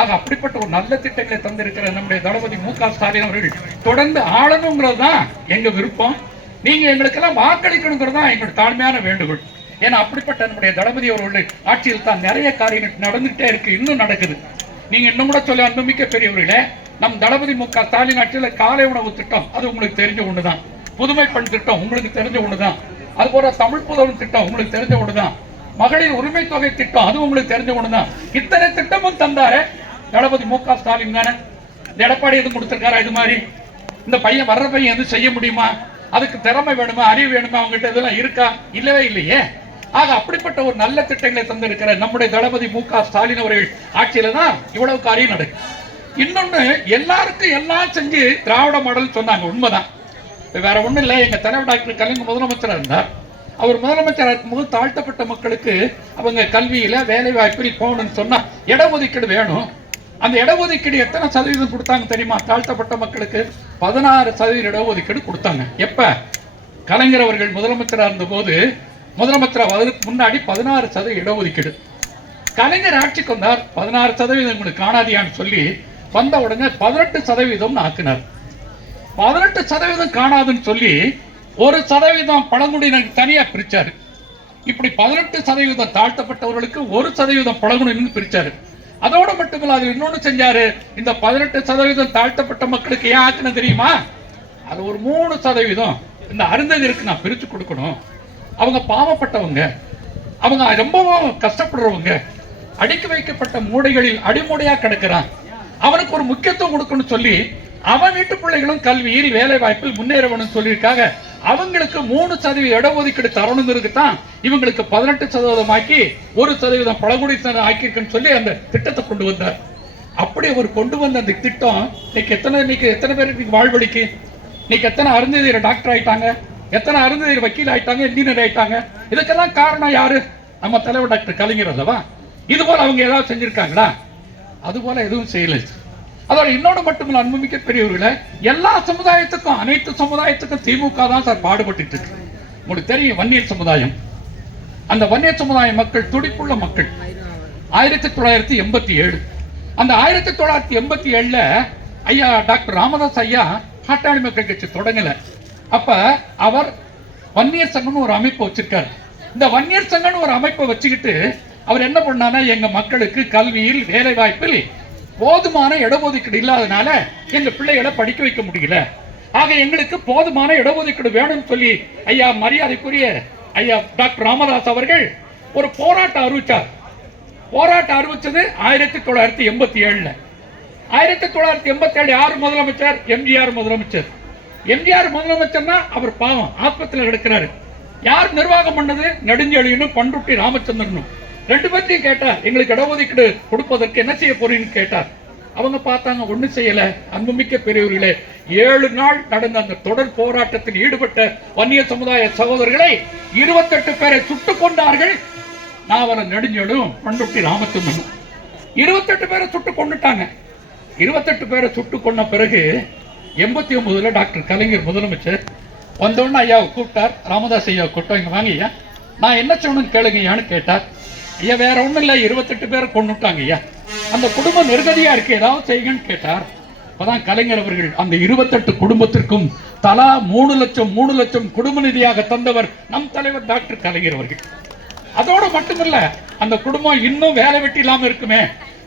ஆக அப்படிப்பட்ட ஒரு நல்ல திட்டங்களை தந்திருக்கிற நம்முடைய தளபதி மு.க. ஸ்டாலின் அவர்கள் தொடர்ந்து ஆளணுங்கிறது தான் எங்க விருப்பம். நீங்க எங்களுக்கெல்லாம் வாக்களிக்கணுங்கிறது தான் எங்களுடைய தாழ்மையான வேண்டுகோள். ஏன்னா அப்படிப்பட்ட நம்முடைய தளபதி அவர்களுடைய ஆட்சியில் தான் நிறைய காரியங்கள் நடந்துகிட்டே இருக்கு, இன்னும் நடக்குது. நீங்க இன்னும் கூட சொல்ல அன்புமிக்க பெரியவர்களே, நம் தளபதி மு.க. ஸ்டாலின் ஆட்சியில் காலை உணவு திட்டம் அது உங்களுக்கு தெரிஞ்ச ஒண்ணுதான். புதுமை பெண் திட்டம் உங்களுக்கு தெரிஞ்ச ஒண்ணுதான். அது போல தமிழ் புதல்வன் திட்டம் உங்களுக்கு தெரிஞ்ச ஒண்ணுதான். மகளிர் உரிமை தொகை திட்டம் அது உங்களுக்கு தெரிஞ்ச ஒண்ணுதான். இத்தனை திட்டமும் தந்தாரு தளபதி மு.க. ஸ்டாலின் தானே. இந்த எடப்பாடி எதுவும் கொடுத்திருக்காரா? இது மாதிரி இந்த பையன் வர்ற பையன் எதுவும் செய்ய முடியுமா? அதுக்கு திறமை வேணுமா, அறிவு வேணுமா? அவங்ககிட்ட இதெல்லாம் இருக்கா? இல்லவே இல்லையே. ஆக அப்படிப்பட்ட ஒரு நல்ல திட்டங்களை தந்திருக்கிற நம்முடைய தளபதி மு.க. ஸ்டாலின் அவர்கள் ஆட்சியில தான் இவ்வளவு காரியம் நடக்கும். இன்னொன்னு, எல்லாருக்கும் எல்லாம் செஞ்சு திராவிட மாடல் சொன்னாங்க, உண்மைதான். வேற ஒண்ணும் இல்லை. எங்க தலைவர் டாக்டர் கலைஞர் முதலமைச்சராக இருந்தார். அவர் முதலமைச்சராக இருக்கும்போது தாழ்த்தப்பட்ட மக்களுக்கு அவங்க கல்வியில வேலை வாய்ப்பில் போகணும்னு சொன்னா இடஒதுக்கீடு வேணும். அந்த இடஒதுக்கீடு எத்தனை சதவீதம் கொடுத்தாங்க தெரியுமா? தாழ்த்தப்பட்ட மக்களுக்கு 16% இடஒதுக்கீடு கொடுத்தாங்க. எப்ப? கலைஞர் அவர்கள் முதலமைச்சராக இருந்த போது, முதலமைச்சராக முன்னாடி 16% இடஒதுக்கீடு. கலைஞர் ஆட்சிக்கு வந்தார், 16% உங்களுக்கு காணாதியான்னு சொல்லி வந்த உடனே 18% ஆக்கினார். 18% காணாதுன்னு சொல்லி 1% பழங்குடியினருக்கு தனியா பிரிச்சாரு. இப்படி 18% தாழ்த்தப்பட்டவர்களுக்கு 1% பழங்குடியினர் பிரிச்சாரு. அதோட மட்டுமில்ல, அது இன்னொன்னு செஞ்சாரு. இந்த 18% தாழ்த்தப்பட்ட மக்களுக்கு ஏன் ஆக்குன தெரியுமா? அது ஒரு 3% இந்த அருந்ததிற்கு நான் பிரிச்சு கொடுக்கணும். அவங்க பாவப்பட்டவங்க, அவங்க ரொம்பவும் கஷ்டப்படுறவங்க, அடுக்கி வைக்கப்பட்ட மூடைகளில் அடிமூடையா கிடக்கிறான், அவனுக்கு ஒரு முக்கியத்துவம் கொடுக்கணும்னு சொல்லி அவன் வீட்டு பிள்ளைகளும் கல்வியில் வேலை வாய்ப்பில் முன்னேறணும் சொல்லியிருக்காங்க. அவங்களுக்கு 3% இடஒதுக்கீடு தரணுங்கிறது தான் இவங்களுக்கு 18% ஆக்கி 1% பழங்குடியினர் ஆக்கியிருக்குன்னு சொல்லி அந்த திட்டத்தை கொண்டு வந்தார். அப்படி அவர் கொண்டு வந்த அந்த திட்டம் இன்னைக்கு எத்தனை பேருக்கு வாழ்வழிக்கு, இன்னைக்கு எத்தனை அருந்ததியர் டாக்டர் ஆயிட்டாங்க, எத்தனை அருந்ததியர் வக்கீல் ஆயிட்டாங்க, இன்ஜினியர் ஆயிட்டாங்க. இதுக்கெல்லாம் காரணம் யாரு? நம்ம தலைவர் டாக்டர் கலைஞர் அல்லவா? இது போல அவங்க ஏதாவது செஞ்சிருக்காங்களா? அது போல எதுவும் செய்யல. அதோட இன்னொன்று மட்டுமில்ல, அன்புமிக்க பெரியவர்களே, எல்லா சமுதாயத்துக்கும், அனைத்து சமுதாயத்துக்கும் திமுக தான் சார் பாடுபட்டு இருக்கு. உங்களுக்கு தெரியும், வன்னியர் சமுதாயம், அந்த வன்னியர் சமுதாய மக்கள் துடிப்புள்ள மக்கள். 1987 அந்த 1987 ஐயா டாக்டர் ராமதாஸ் ஐயா பாட்டாளி மக்கள் கட்சி தொடங்கல. அப்ப அவர் வன்னியர் சங்கம்னு ஒரு அமைப்பு வச்சிருக்காரு. இந்த வன்னியர் சங்கம்னு ஒரு அமைப்பை வச்சுக்கிட்டு அவர் என்ன பண்ணானா, எங்க மக்களுக்கு கல்வியில் வேலை வாய்ப்பில் போதுமான இடஒதுக்கீடு இல்லாதனால எங்க பிள்ளைகளை படிக்க வைக்க முடியல, ஆக எங்களுக்கு போதுமான இடஒதுக்கீடு வேணும்னு சொல்லி ஐயா மரியாதைக்குரிய ஐயா டாக்டர் ராமதாஸ் அவர்கள் ஒரு போராட்டம் அறிவிச்சார். போராட்டம் அறிவிச்சது 1987. 1987 யார் முதலமைச்சர்? எம்ஜிஆர் முதலமைச்சர். எம்ஜிஆர் முதலமைச்சர்னா அவர் பாவம் ஆஸ்பத்திரியில் கிடக்கிறாரு. யார் நிர்வாகம் பண்ணது? நெடுஞ்செழியனும் பண்ருட்டி ராமச்சந்திரனும். 2 பேர்த்தையும் கேட்டார், எங்களுக்கு இடஒதுக்கீடு கொடுப்பதற்கு என்ன செய்ய போறீங்கன்னு கேட்டார். அவங்க பார்த்தாங்க, ஒண்ணு செய்யல. அன்புமிக்க பெரியவர்களே, 7 நாள் நடந்த அந்த தொடர் போராட்டத்தில் ஈடுபட்ட வன்னிய சமுதாய சகோதரர்களை 28 பேரை சுட்டுக் கொண்டார்கள். நாவலர் நெடுஞ்செழியனும் பண்ருட்டி ராமச்சந்திரனும் 28 பேரை சுட்டு கொண்டுட்டாங்க. 28 பேரை சுட்டு கொண்ட பிறகு 89 டாக்டர் கலைஞர் முதலமைச்சர் வந்தோன்னு ஐயாவை கூப்பிட்டார். ராமதாஸ் ஐயாவை கூப்பிட்டோம், இங்க வாங்க ஐயா, நான் என்ன சொல்லணும்னு கேளுங்கய்யான்னு கேட்டார். ஐயா வேற ஒண்ணும் இல்லை, 28 பேரை கொண்டுட்டாங்க ஐயா, அந்த குடும்பம் நெருக்கடியா இருக்கு, ஏதாவது செய்யுங்கன்னு கேட்டார். அப்பதான் கலைஞர் அவர்கள் அந்த 28 குடும்பத்திற்கும் தலா 3 லட்சம் குடும்ப நிதியாக தந்தவர் நம் தலைவர் டாக்டர் கலைஞர் அவர்கள். அதோடு மட்டுமில்ல, அந்த குடும்பம் இன்னும் வேலை வெட்டி இல்லாம இருக்குமே,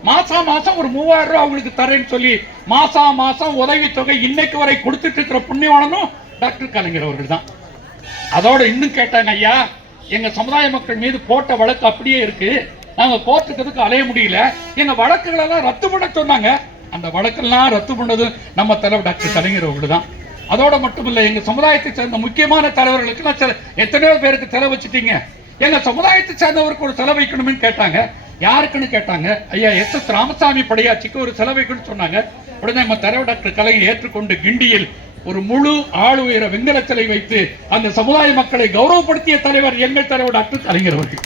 மாசம் ஒரு 3000 ரூபாய் அவங்களுக்கு தரேன்னு சொல்லி மாசம் உதவி தொகை இன்னைக்கு வரை கொடுத்துட்டு இருக்கிற புண்ணியவாளனும் டாக்டர் கலைஞர் அவர்கள் தான். அதோட இன்னும் கேட்டாங்க, ஐயா எங்க சமுதாய மக்கள் மீது போட்ட வழக்கு அப்படியே இருக்கு, நாங்க கோர்ட்டுக்கு அலைய முடியல, எங்க வழக்குகள் எல்லாம் ரத்து பண்ண சொன்னாங்க. அந்த வழக்கெல்லாம் ரத்து பண்ணது நம்ம தலைவர் டாக்டர் கலைஞர் அவர்கள் தான். அதோட மட்டுமில்லை, எங்க சமுதாயத்தை சேர்ந்த முக்கியமான தலைவர்களுக்கு நான் எத்தனையோ பேருக்கு செலவு வச்சுட்டீங்க, எங்க சமுதாயத்தை சேர்ந்தவருக்கு ஒரு செலவு வைக்கணும்னு கேட்டாங்க. யாருக்குன்னு கேட்டாங்க, ஐயா எஸ் ராமசாமி படையாச்சிக்கு ஒரு செலவு வைக்கணும்னு சொன்னாங்க. உடனே நம்ம தலைவர் டாக்டர் கலைஞர் ஏற்றுக்கொண்டு கிண்டியில் ஒரு முழு ஆளு உயர வெங்கல சிலை வைத்து அந்த சமுதாய மக்களை கௌரவப்படுத்திய தலைவர் எங்கள் தலைவர் டாக்டர் கலைஞர் அவர்கள்.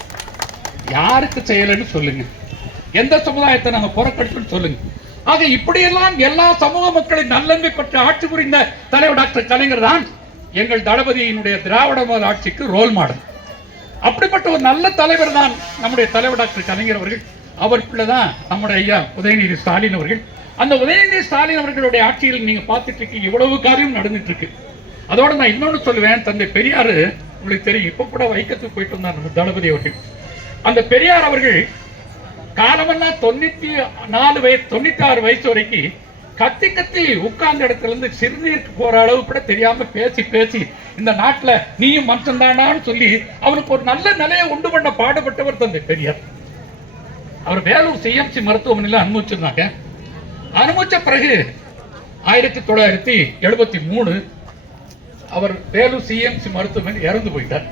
யாருக்கு செய்யலன்னு சொல்லுங்க, எந்த சமுதாயத்தை நாங்க புறக்கணிப்புன்னு சொல்லுங்க. ஆக இப்படியெல்லாம் எல்லா சமூக மக்களின் நல்லெண்ணை பற்றி ஆட்சி புரிந்த தலைவர் டாக்டர் கலைஞர் தான் எங்கள் தளபதியினுடைய திராவிட மாடல் ஆட்சிக்கு ரோல் மாடல். அப்படிப்பட்ட ஒரு நல்ல தலைவர் தான் நம்முடைய தலைவர் டாக்டர் கலைஞர் அவர்கள். அவர் பிள்ளைதான் நம்முடைய ஐயா உதயநிதி ஸ்டாலின் அவர்கள். அந்த உதயநிதி ஸ்டாலின் அவர்களுடைய ஆட்சியில் நீங்க பார்த்துட்டு இருக்கீங்க, இவ்வளவு காரியம் நடந்துட்டு இருக்கு. அதோட நான் இன்னொன்னு சொல்லுவேன், தந்தை பெரியாரு உங்களுக்கு தெரியும், இப்ப கூட வைக்கத்துக்கு போயிட்டு வந்தார் நம்ம தளபதி அவர்கள். அந்த பெரியார் அவர்கள் காலமெல்லாம் 96 வயசு வரைக்கும் கத்தி உட்கார்ந்த இடத்துல இருந்து சிறுநீருக்கு போற அளவு கூட தெரியாம பேசி இந்த நாட்டுல நீயும் மனுஷன் தானான்னு சொல்லி அவனுக்கு ஒரு நல்ல நிலையை உண்டு பண்ண பாடுபட்டவர் தந்தை பெரியார். அவர் வேலூர் சிஎம்சி மருத்துவமனையில் அனுபவிச்சிருந்தாங்க. அனுபவிச்ச பிறகு 1973 அவர் வேலூர் சிஎம்சி மருத்துவமனை இறந்து போயிட்டார்.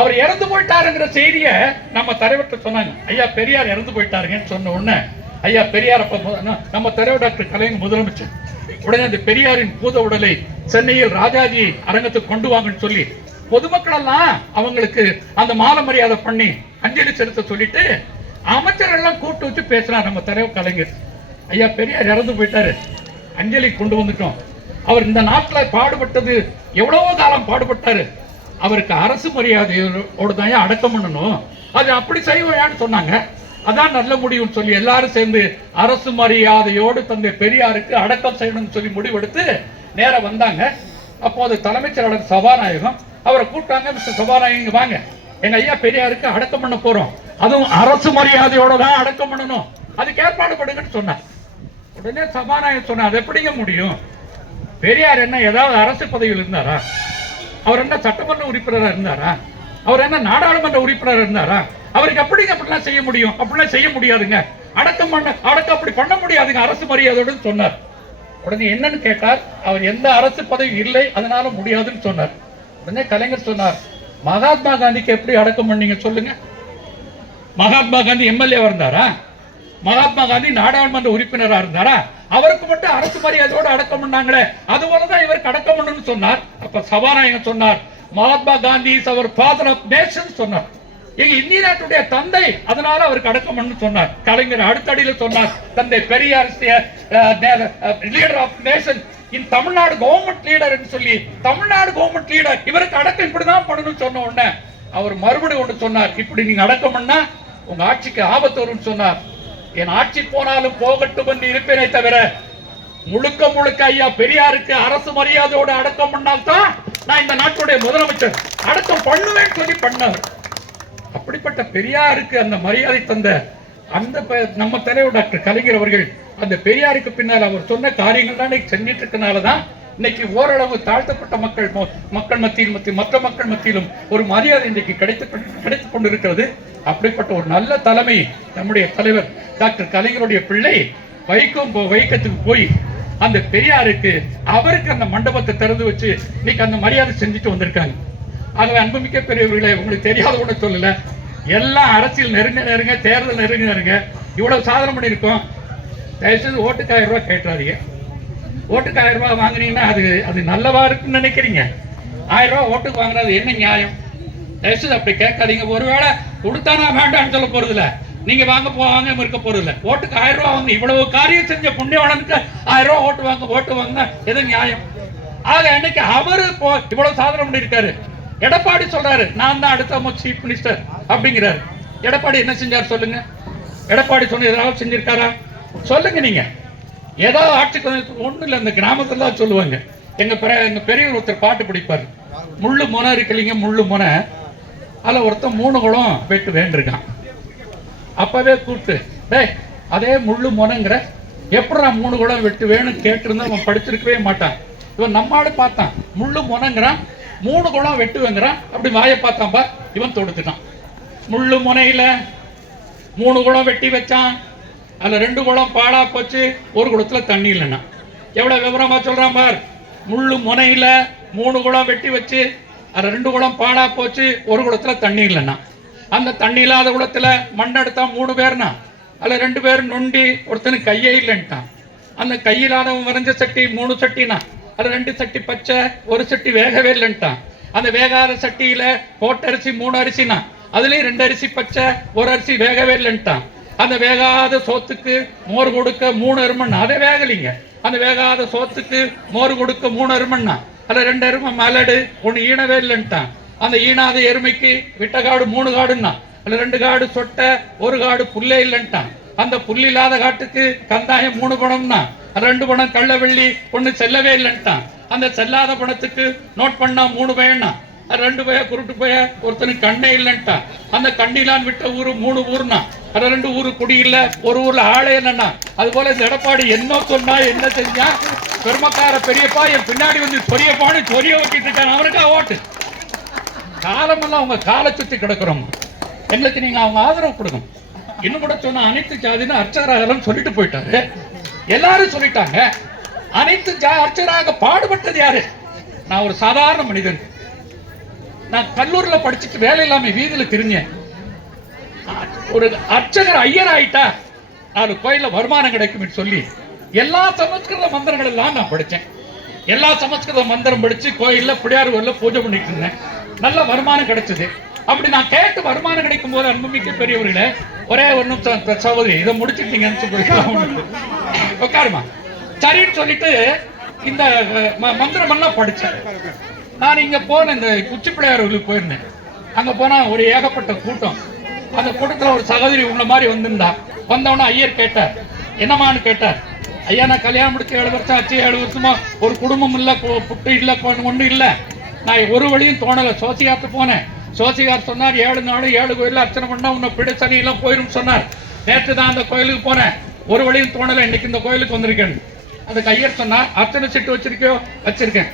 அவர் இறந்து போயிட்டாருங்கிற செய்தியை நம்ம தலைவர்கிட்ட சொன்னாங்க. ஐயா பெரியார் இறந்து போயிட்டாருங்கன்னு சொன்ன உடனே ஐயா பெரியார் நம்ம தலைவர் டாக்டர் கலைஞர் முதலமைச்சர் உடனே அந்த பெரியாரின் பூத உடலை சென்னையில் ராஜாஜி அரங்கத்துக்கு கொண்டு வாங்கன்னு சொல்லி பொதுமக்கள் எல்லாம் அவங்களுக்கு அந்த மாலை மரியாதை பண்ணி அஞ்சலி செலுத்த சொல்லிட்டு அமைச்சர் எல்லாம் கூட்டு வச்சு பேசுறார் நம்ம தலைவர் கலைஞர். ஐயா பெரியார் இறந்து போயிட்டாரு, அஞ்சலி கொண்டு வந்துட்டோம். அவர் இந்த நாட்டில் பாடுபட்டது எவ்வளவோ காலம் பாடுபட்டாரு, அவருக்கு அரசு மரியாதையோடு தான் அடக்கம் பண்ணணும், அது அப்படி செய்வோயான்னு சொன்னாங்க. அதான் நல்ல முடிவுன்னு சொல்லி எல்லாரும் சேர்ந்து அரசு மரியாதையோடு தந்தை பெரியாருக்கு அடக்கம் செய்யணும்னு சொல்லி முடிவெடுத்து நேரம் வந்தாங்க. அப்போது தலைமைச் செயலாளர் சபாநாயகம் அவரை கூப்பிட்டாங்க. மிஸ்டர் சபாநாயகம் வாங்க, எங்க ஐயா பெரியாருக்கு அடக்கம் பண்ண போறோம், அதுவும் அரசு மரியாதையோட தான் அடக்கம் பண்ணணும், அதுக்கு ஏற்பாடு பண்ணுங்கன்னு சொன்னார். உடனே சபாநாயகம் சொன்னார், அது எப்படிங்க முடியும்? பெரியார் என்ன ஏதாவது அரசு பதவியில் இருந்தாரா? அவர் என்ன சட்டமன்ற உறுப்பினராக இருந்தாரா? அவர் என்ன நாடாளுமன்ற உறுப்பினர் இருந்தாரா? அவருக்கு எப்படிங்க அப்படிலாம் செய்ய முடியும்? அப்படிலாம் செய்ய முடியாதுங்க, அடக்கம் அப்படி பண்ண முடியாதுங்க அரசு மரியாதையோடு சொன்னார். உடனே என்னன்னு கேட்டார், அவர் எந்த அரசு பதவி இல்லை அதனால முடியாதுன்னு சொன்னார். உடனே கலைஞர் சொன்னார், மகாத்மா காந்திக்கு எப்படி அடக்கம் பண்ணீங்க சொல்லுங்க? மகாத்மா காந்தி எம்எல்ஏ இருந்தாரா? மகாத்மா காந்தி நாடாளுமன்ற உறுப்பினராக இருந்தாரா? அவருக்கு மட்டும் அரசு மரியாதையோடு அடக்கம் பண்ணாங்களே, அது போலதான் இவருக்கு அடக்கம் பண்ணணும்னு சொன்னார். அப்ப சபாநாயகர் சொன்னார், Mahatma Gandhi is our father of nation சொன்னார். எங்க இந்திய நாட்டுடைய தந்தை, அதனால அவருக்கு அடக்கம் பண்ணு சொன்னார். கலைஞர் அடுத்தடியில் சொன்னார், தந்தை Periyar leader of nation in Tamil Nadu government leader என்று சொல்லி, தமிழ்நாடு கவர்மெண்ட் லீடர் இவருக்கு அடக்கம் இப்படிதான் பண்ணணும்னு சொன்ன உடனே அவர் மறுபடியும் ஒன்று சொன்னார், இப்படி நீங்க அடக்கம் பண்ணா உங்க ஆட்சிக்கு ஆபத்து வரும்னு சொன்னார். என் ஆட்சி போனாலும் போகட்டும் என்று இருப்பேனே தவிர முழுக்க முழுக்க ஐயா பெரியாருக்கு அரசு மரியாதையோடு அடக்கம் பண்ணால்தான் நான் இந்த நாட்டுடைய முதலமைச்சர், அடக்கம் பண்ணுவேன் சொல்லி பண்ணார். அப்படிப்பட்ட பெரியாருக்கு அந்த மரியாதை தந்த அந்த நம்ம தலைவர் டாக்டர் கலைஞர் அவர்கள் அந்த பெரியாருக்கு பின்னால் அவர் சொன்ன காரியங்கள் தான் செஞ்சிட்டு இருக்கனாலதான் இன்னைக்கு ஓரளவு தாழ்த்தப்பட்ட மக்கள் மத்தியில் மற்ற மக்கள் மத்தியிலும் ஒரு மரியாதை இன்றைக்கு கிடைத்துக் கொண்டிருக்கிறது. அப்படிப்பட்ட ஒரு நல்ல தலைமை நம்முடைய தலைவர் டாக்டர் கலைஞருடைய பிள்ளை வைக்கத்துக்கு போய் அந்த பெரியாருக்கு அவருக்கு அந்த மண்டபத்தை திறந்து வச்சு இன்னைக்கு அந்த மரியாதை செஞ்சுட்டு வந்திருக்காங்க. ஆகவே அன்புமிக்க பெரியவர்களே, உங்களுக்கு தெரியாத கூட சொல்லல, எல்லாம் அரசியல் நெருங்க தேர்தல் நெருங்க இவ்வளவு சாதனை பண்ணியிருக்கோம். தயவுசெய்து ஓட்டுக்கு 1000 ரூபாய் கேட்டுறாதீங்க. ஓட்டுக்கு 1000 ரூபாய் வாங்குனீங்கன்னா அது நல்லவா இருக்குன்னு நினைக்கிறீங்க. 1000 ரூபாய் ஓட்டுக்கு வாங்குறது என்ன நியாயம்? தயவுசெய்து அப்படி கேட்காதீங்க. ஒருவேளை கொடுத்தானா வேண்டாம்னு சொல்ல போறது இல்ல, நீங்க வாங்க இருக்க போறது இல்ல. ஓட்டுக்கு 1000 ரூபாய் வாங்க, இவ்வளவு காரியம் செஞ்ச புண்ணியவாளனுக்கு 1000 ரூபாய் ஓட்டு வாங்க எது நியாயம்? ஆக இன்னைக்கு அவரு இவ்வளவு சாதனை பண்ணிருக்காரு. எடப்பாடி சொல்றாரு, நான் தான் அடுத்த சீஃப் மினிஸ்டர் அப்படிங்கிறாரு. எடப்பாடி என்ன செஞ்சார் சொல்லுங்க? எடப்பாடி சொன்ன ஏதாவது செஞ்சிருக்காரா சொல்லுங்க? நீங்க ஏதாவது ஆட்சிக்கு ஒண்ணு இல்ல. இந்த கிராமத்துல தான் சொல்லுவாங்க, எங்க பெரியவர் ஒருத்தர் பாட்டு பிடிப்பாரு, முள்ளு முனை இருக்கலீங்க முள்ளு முனை, அதுல ஒருத்தர் 3 குளம் வெட்டு வேண்டிருக்கான். அப்பவே கூப்பிட்டு, டேய் அதே முள்ளு முனைங்கிற, எப்படி நான் 3 குளம் வெட்டு வேணும்னு கேட்டிருந்தா அவன் படிச்சிருக்கவே மாட்டான். இவன் நம்மாடு பார்த்தான், முள்ளு முனைங்கிறான், 3 குளம் வெட்டுவேங்கிறான். அப்படி வாயை பார்த்தான் பா, இவன் தொடுத்துட்டான். முள்ளு முனையில 3 குளம் வெட்டி வச்சான், அதுல 2 குளம் பாழா போச்சு, 1 குளத்துல தண்ணி இல்லைன்னா. எவ்வளவு விவரமா சொல்றான் பார். முள்ளு முனையில 3 குளம் வெட்டி வச்சு அதுல 2 குளம் பாழா போச்சு, 1 குளத்துல தண்ணி இல்லைன்னா. அந்த தண்ணி இல்லாத குளத்துல மண் எடுத்தா 3 பேர்னா, அதுல 2 பேர் நொண்டி, ஒருத்தனுக்கு கையே இல்லைன்ட்டான். அந்த கையிலாதவன் வரைஞ்ச சட்டி 3 சட்டினா, அது 2 சட்டி பச்சை, 1 சட்டி வேகவே இல்லைன்ட்டான். அந்த வேகாத சட்டியில போட்ட அரிசி 3 அரிசினா, அதுலயும் 2 அரிசி பச்சை, 1 அரிசி வேகவே இல்லைன்ட்டான். அந்த வேகாத சோத்துக்கு மோர் கொடுக்க 3 எருமண்ணா, அதே வேகலிங்க. அந்த வேகாத சோத்துக்கு மோர் கொடுக்க 3 எருமண்ணா, அதுல 2 எருமை மலடு, 1 ஈனவே இல்லைன்ட்டான். அந்த ஈனாத எருமைக்கு விட்ட காடு 3 காடுன்னா, அதுல 2 காடு சொட்ட, 1 காடு புல்லே இல்லைன்ட்டான். அந்த புல் இல்லாத காட்டுக்கு கந்தாயம் 3 பணம்னா, 2 பணம் கள்ள வெள்ளி, 1 செல்லவே இல்லைன்ட்டான். அந்த செல்லாத பணத்துக்கு நோட் பண்ணா 3 பையன்னா, 2 பைய குருட்டு பைய, ஒருத்தனுக்கு கண்ணே இல்லைன்ட்டான். அந்த கண்ணிலான் விட்ட ஊரு 3 ஊர்னா, 2 ஊரு குடி இல்ல, 1 ஊர்ல ஆளே இல்லைன்னா. அது போல இந்த எடப்பாடி என்ன சொன்னா என்ன செஞ்சா, பெருமக்கார பெரியப்பா என் பின்னாடி வந்து சொரியப்பான்னு சொரிய ஓட்டிட்டு இருக்காங்க, அவருக்கா ஓட்டு. காலமெல்லாம் அவங்க காலை சுத்தி கிடக்குறோம். எங்களுக்கு நீங்க அவங்க ஆதரவு கொடுக்கணும். இன்னும் கூட சொன்ன அனைத்து ஜாதின்னு அர்ச்சகராகலாம் சொல்லிட்டு போயிட்டாரு. எல்லாரும் சொல்லிட்டாங்க. அனைத்து அர்ச்சகராக பாடுபட்டது யாரு? நான் ஒரு சாதாரண மனிதன். நான் கல்லூரில படிச்சுட்டு வேலை இல்லாம வீதியில திரிஞ்சேன். ஒரு அர்ச்சகர் ஐயர் ஆயிட்டா 4 கோயில்ல வருமானம் கிடைக்கும் சொல்லி எல்லா சமஸ்கிருத மந்திரங்கள் எல்லாம் நான் படிச்சேன். எல்லா சமஸ்கிருத மந்திரம் படிச்சு கோயில்ல பிள்ளையார் கோயில்ல பூஜை பண்ணிட்டு இருந்தேன். நல்ல வருமானம் கிடைச்சது. அப்படி நான் கேட்டு வருமானம் கிடைக்கும் போது அன்புமிக்க பெரியவர்களே, ஒரே ஒரு நிமிஷம் சகோதரி இதை முடிச்சுட்டீங்கன்னு சொல்லி உட்காருமா சரின்னு சொல்லிட்டு இந்த மந்திரம் எல்லாம் படிச்சேன். நான் இங்க போன இந்த உச்சி பிள்ளையார் கோயிலுக்கு போயிருந்தேன். அங்க போனா ஒரு ஏகப்பட்ட கூட்டம். அந்த கூட்டத்துல ஒரு சகோதரி உங்களை மாதிரி வந்திருந்தா. வந்தவொடனே ஐயர் கேட்டார், என்னமான்னு கேட்டார். ஐயா, நான் கல்யாணம் முடிச்சு 7 வருஷம் ஆச்சு. 7 வருஷமா ஒரு குடும்பம் இல்ல, புட்டு இல்ல, ஒண்ணு இல்ல. நான் ஒரு வழியும் தோணல. சோசியாத்து போனேன். சோசியார் சொன்னார் 7 நாள் 7 கோயில அர்ச்சனை பண்ணா உன்னை பிடி சனி எல்லாம் போயிரும் சொன்னார். நேற்று தான் அந்த கோயிலுக்கு போனேன். ஒரு வழியும் தோணல. இன்னைக்கு இந்த கோயிலுக்கு வந்திருக்கேன். அதுக்கு ஐயர் சொன்னார், அர்ச்சனை சிட்டு வச்சிருக்கியோ? வச்சிருக்கேன்.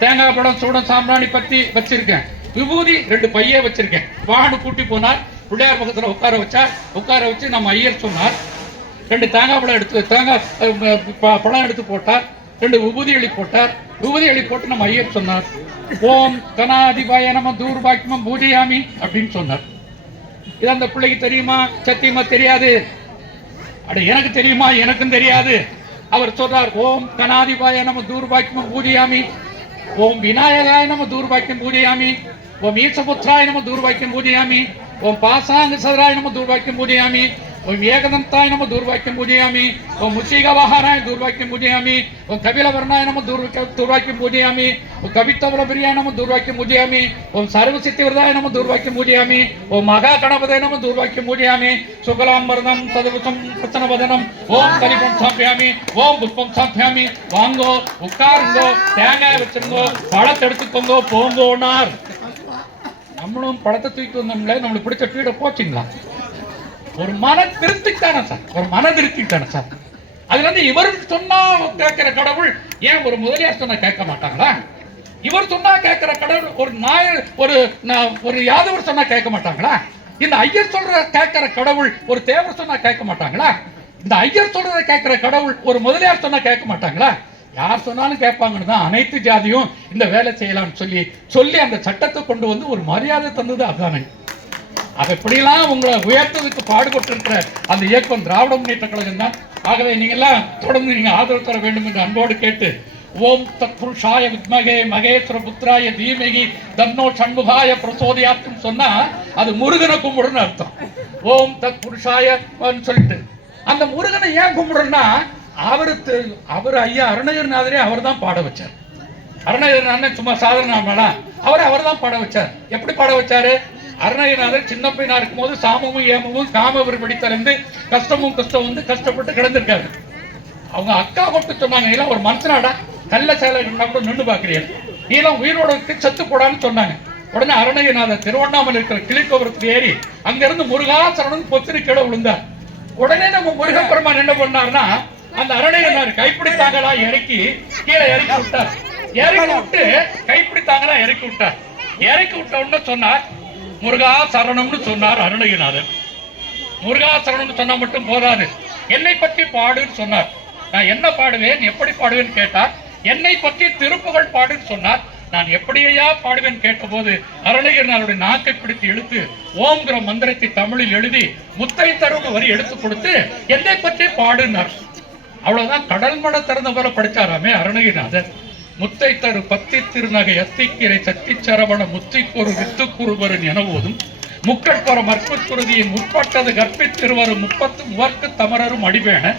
தேங்காய் படம், சூடம், சாம்பிராணி பத்தி வச்சிருக்கேன். விபூதி 2 பையே வச்சிருக்கேன். வாகனம் கூட்டி போனார். பிள்ளையார் பக்கத்துல உட்கார வச்சார். உட்கார வச்சு நம்ம ஐயர் சொன்னார், 2 தேங்காய் பழம் எடுத்து பழம் எடுத்து போட்டார். 2 விபூதி எலி போட்டார். விபூதி எலி போட்டு நம்ம ஐயர் சொன்னார், ஓம் கணாதிபாய நம தூர்பாக்கியமம் பூஜையாமி அப்படின்னு சொன்னார். இது அந்த பிள்ளைக்கு தெரியுமா? சத்தியமா தெரியாது. அட எனக்கு தெரியுமா? எனக்கும் தெரியாது. அவர் சொல்றார், ஓம் கணாதிபாய நம தூர்பாக்கியமம் பூஜையாமி, ஓம் விநாயகாய நம தூர்பாக்கியம் பூஜையாமி, ஓம் ஈசபுத்ராய நம தூர்பாக்கியம் பூஜையாமி, ஓம் பாசாங்க சதராய நம தூர்பாக்கியம் பூஜையாமி, ஓம் ஏகதந்தாய நம தூர்வாக்கியம் பூஜையாமி, ஓம் முஷிகவாஹாராய தூர்வாக்கியம் பூஜையாமி, ஓம் கபிலவர்ணாய நம தூர்வாக்கியம் பூஜையாமி, ஓம் கவித்தவலபிரியாய நம தூர்வாக்கியம் பூஜையாமி, ஓம் சர்வசித்திவிரதாய நம தூர்வாக்கியம் பூஜையாமி, ஓம் மகா கணபதே நம தூர்வாக்கியம் பூஜையாமி, சுகலாம்பரதம் சதுபுசம் பிரசனவதனம், ஓம் கலிபம் சாப்பியாமி, ஓம் புஷ்பம் சாப்பியாமி. வாங்கோ, உட்காருங்கோ, தேங்காய் வச்சிருங்கோ, பழத்தை எடுத்துக்கோங்கோ, போங்கோனார். நம்மளும் பழத்தை தூக்கிட்டு வந்தோம்ல, நம்மளுக்கு பிடிச்ச பீட போச்சுங்களா? ஒரு மன திருப்தித்தானே சார், ஒரு மன திருப்தித்தானே சார். அதுல இருந்து இவர் சொன்னா கேட்கிற கடவுள் ஏன் ஒரு முதலியார் சொன்னா கேட்க மாட்டாங்களா? இவர் சொன்னா கேட்கிற கடவுள் ஒரு நாயர் ஒரு யாதவர் சொன்னா கேட்க மாட்டாங்களா? இந்த ஐயர் சொல்ற கேட்கிற கடவுள் ஒரு தேவர் சொன்னா கேட்க மாட்டாங்களா? இந்த ஐயர் சொல்றத கேட்கிற கடவுள் ஒரு முதலியார் சொன்னா கேட்க மாட்டாங்களா? யார் சொன்னாலும் கேட்பாங்கன்னு தான் அனைத்து ஜாதியும் இந்த வேலை செய்யலாம்னு சொல்லி அந்த சட்டத்தை கொண்டு வந்து ஒரு மரியாதை தந்தது அதுதானே. அது எப்படியெல்லாம் உங்களை உயர்த்ததுக்கு பாடுபட்டு இருக்கிற அந்த இயக்கம் திராவிட முன்னேற்ற கழகம் தான். ஆகவே நீங்கெல்லாம் தொடர்ந்து நீங்க ஆதரவு தர வேண்டும் என்று அன்போடு கேட்டு, ஓம் தத்புருஷாய வித்மகே மகேஸ்வர புத்திராய தீமகி தன்னோ சண்முகாய பிரசோதயாத்துன்னு சொன்னா அது முருகனை கும்பிடுன்னு அர்த்தம். ஓம் தத்புருஷாய சொல்லிட்டு அந்த முருகனை ஏன் கும்பிடுறோம்னா, அவர் ஐயா அருணகிரிநாதரே அவர் தான் பாட வச்சார். அருணகிரிநாதன் சும்மா சாதாரண அவர் தான் பாட வச்சார். எப்படி பாட வச்சாரு? அருணகிரிநாதர் சின்ன பையனா இருக்கும் போது சாமமும் ஏமமும் காமவர் பிடித்தறிந்து கஷ்டமும் கஷ்டம் வந்து கஷ்டப்பட்டு கிடந்திருக்காரு. அவங்க அக்கா கொட்டு சொன்னாங்க, இதெல்லாம் ஒரு மனுஷனாடா, கல்ல சேலை கூட நின்று பாக்குறீங்க, நீலாம் உயிரோட செத்து போடான்னு சொன்னாங்க. உடனே அருணகிரிநாதர் திருவண்ணாமலை இருக்கிற கிளிக்கோபுரத்துக்கு ஏறி அங்கிருந்து முருகாசரணம் பொத்திரி கீழே விழுந்தார். உடனே நம்ம முருகப்பெருமான் என்ன பண்ணாருன்னா, அந்த அருணகிரிநாதர் கைப்பிடித்தாங்களா இறக்கி கீழே இறக்கி விட்டார். இறக்கி விட்டு கைப்பிடித்தாங்களா இறக்கி விட்டார். இறக்கி விட்ட உடனே சொன்னார், முருகா சரணம்னு சொன்னார் அருணகிரிநாதர். முருகா சரணம்னு சொன்னா மட்டும் போதாது, என்னை பற்றி பாடுன்னு சொன்னார். நான் என்ன பாடுவேன், எப்படி பாடுவேன்னு கேட்டார். என்னை பற்றி திருப்புகழ் பாடுன்னு சொன்னார். நான் எப்படியா பாடுவேன் கேட்டபோது அருணகிரிநாதருடைய நாக்கை பிடித்து இழுத்து ஓம்ங்கிற மந்திரத்தை தமிழில் எழுதி முத்தை தருண வரி எடுத்து கொடுத்து என்னை பற்றி பாடுனார். அவ்வளவுதான். கடல் மட திறந்த வர படிச்சாராமே அருணகிரிநாதர். முத்தை தரு பத்தி திருநகை அத்திக்கிரை சத்தி சரவண முத்திக்குரு வித்துக்குருவரன் என போதும் முக்கட்பர மற்புக்குருதியை முற்பட்டது கற்பித்திருவரும் 30 முவர்க்கு தமரரும் அடிவேன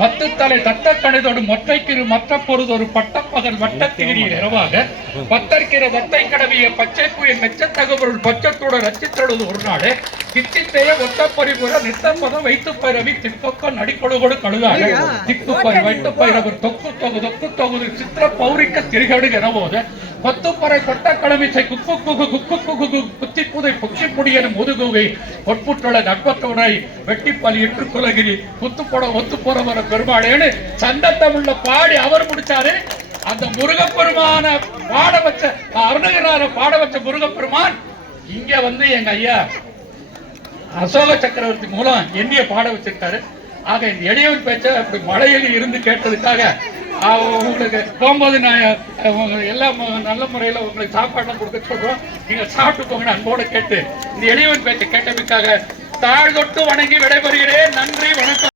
10 தலை தட்டக்கணிதோடு மொற்றைக்கிரு மற்ற பொருதொரு பட்டப்பகல் வட்டத்திகிரியில் இரவாக பத்தற்கிற தத்தை கடவிய பச்சை புயல் மெச்சத்தகவருள் பச்சத்தோட ரச்சித்தொழுது ஒரு நாடு தித்தித்தைய ஒட்டப்பறிபுற நித்தம்பதம் வைத்து பயிரவி திப்பக்கம் நடிக்கொடுகொடு கழுதாக திக்குப்பறி வைத்து பயிரவர் தொக்கு தொகுது சித்திர பௌரிக்க திரிகடு எனவோது கொத்துப்பறை கொட்ட கடமிசை குத்திப்புதை புச்சிப்புடியன முதுகுவை பொற்புற்றள நட்பத்தோடை வெட்டிப்பலி இட்டு குலகிரி குத்துப்பட ஒத்து போறவர பெருமாளேன்னு சந்த தமிழ்ல பாடி அவர் முடிச்சாரு. அந்த முருகப்பெருமான பாட வச்ச அருணகிரிநாதரை பாட வச்ச முருகப்பெருமான் இங்க வந்து எங்க ஐயா அசோக சக்கரவர்த்தி மூலம் என்னைய பாட வச்சிருக்காரு. ஆக இந்த எளியவன் பேச்ச அப்படி மலையில் இருந்து கேட்டதுக்காக உங்களுக்கு போகும்போது நான் எல்லாம் நல்ல முறையில் உங்களுக்கு சாப்பாடுலாம் கொடுக்க சொல்றோம். நீங்க சாப்பிட்டு போங்கன்னு அன்போடு கேட்டு இந்த எளியவன் பேச்சை கேட்டதுக்காக தாழ் தொட்டு வணங்கி விடைபெறுகிறேன். நன்றி, வணக்கம்.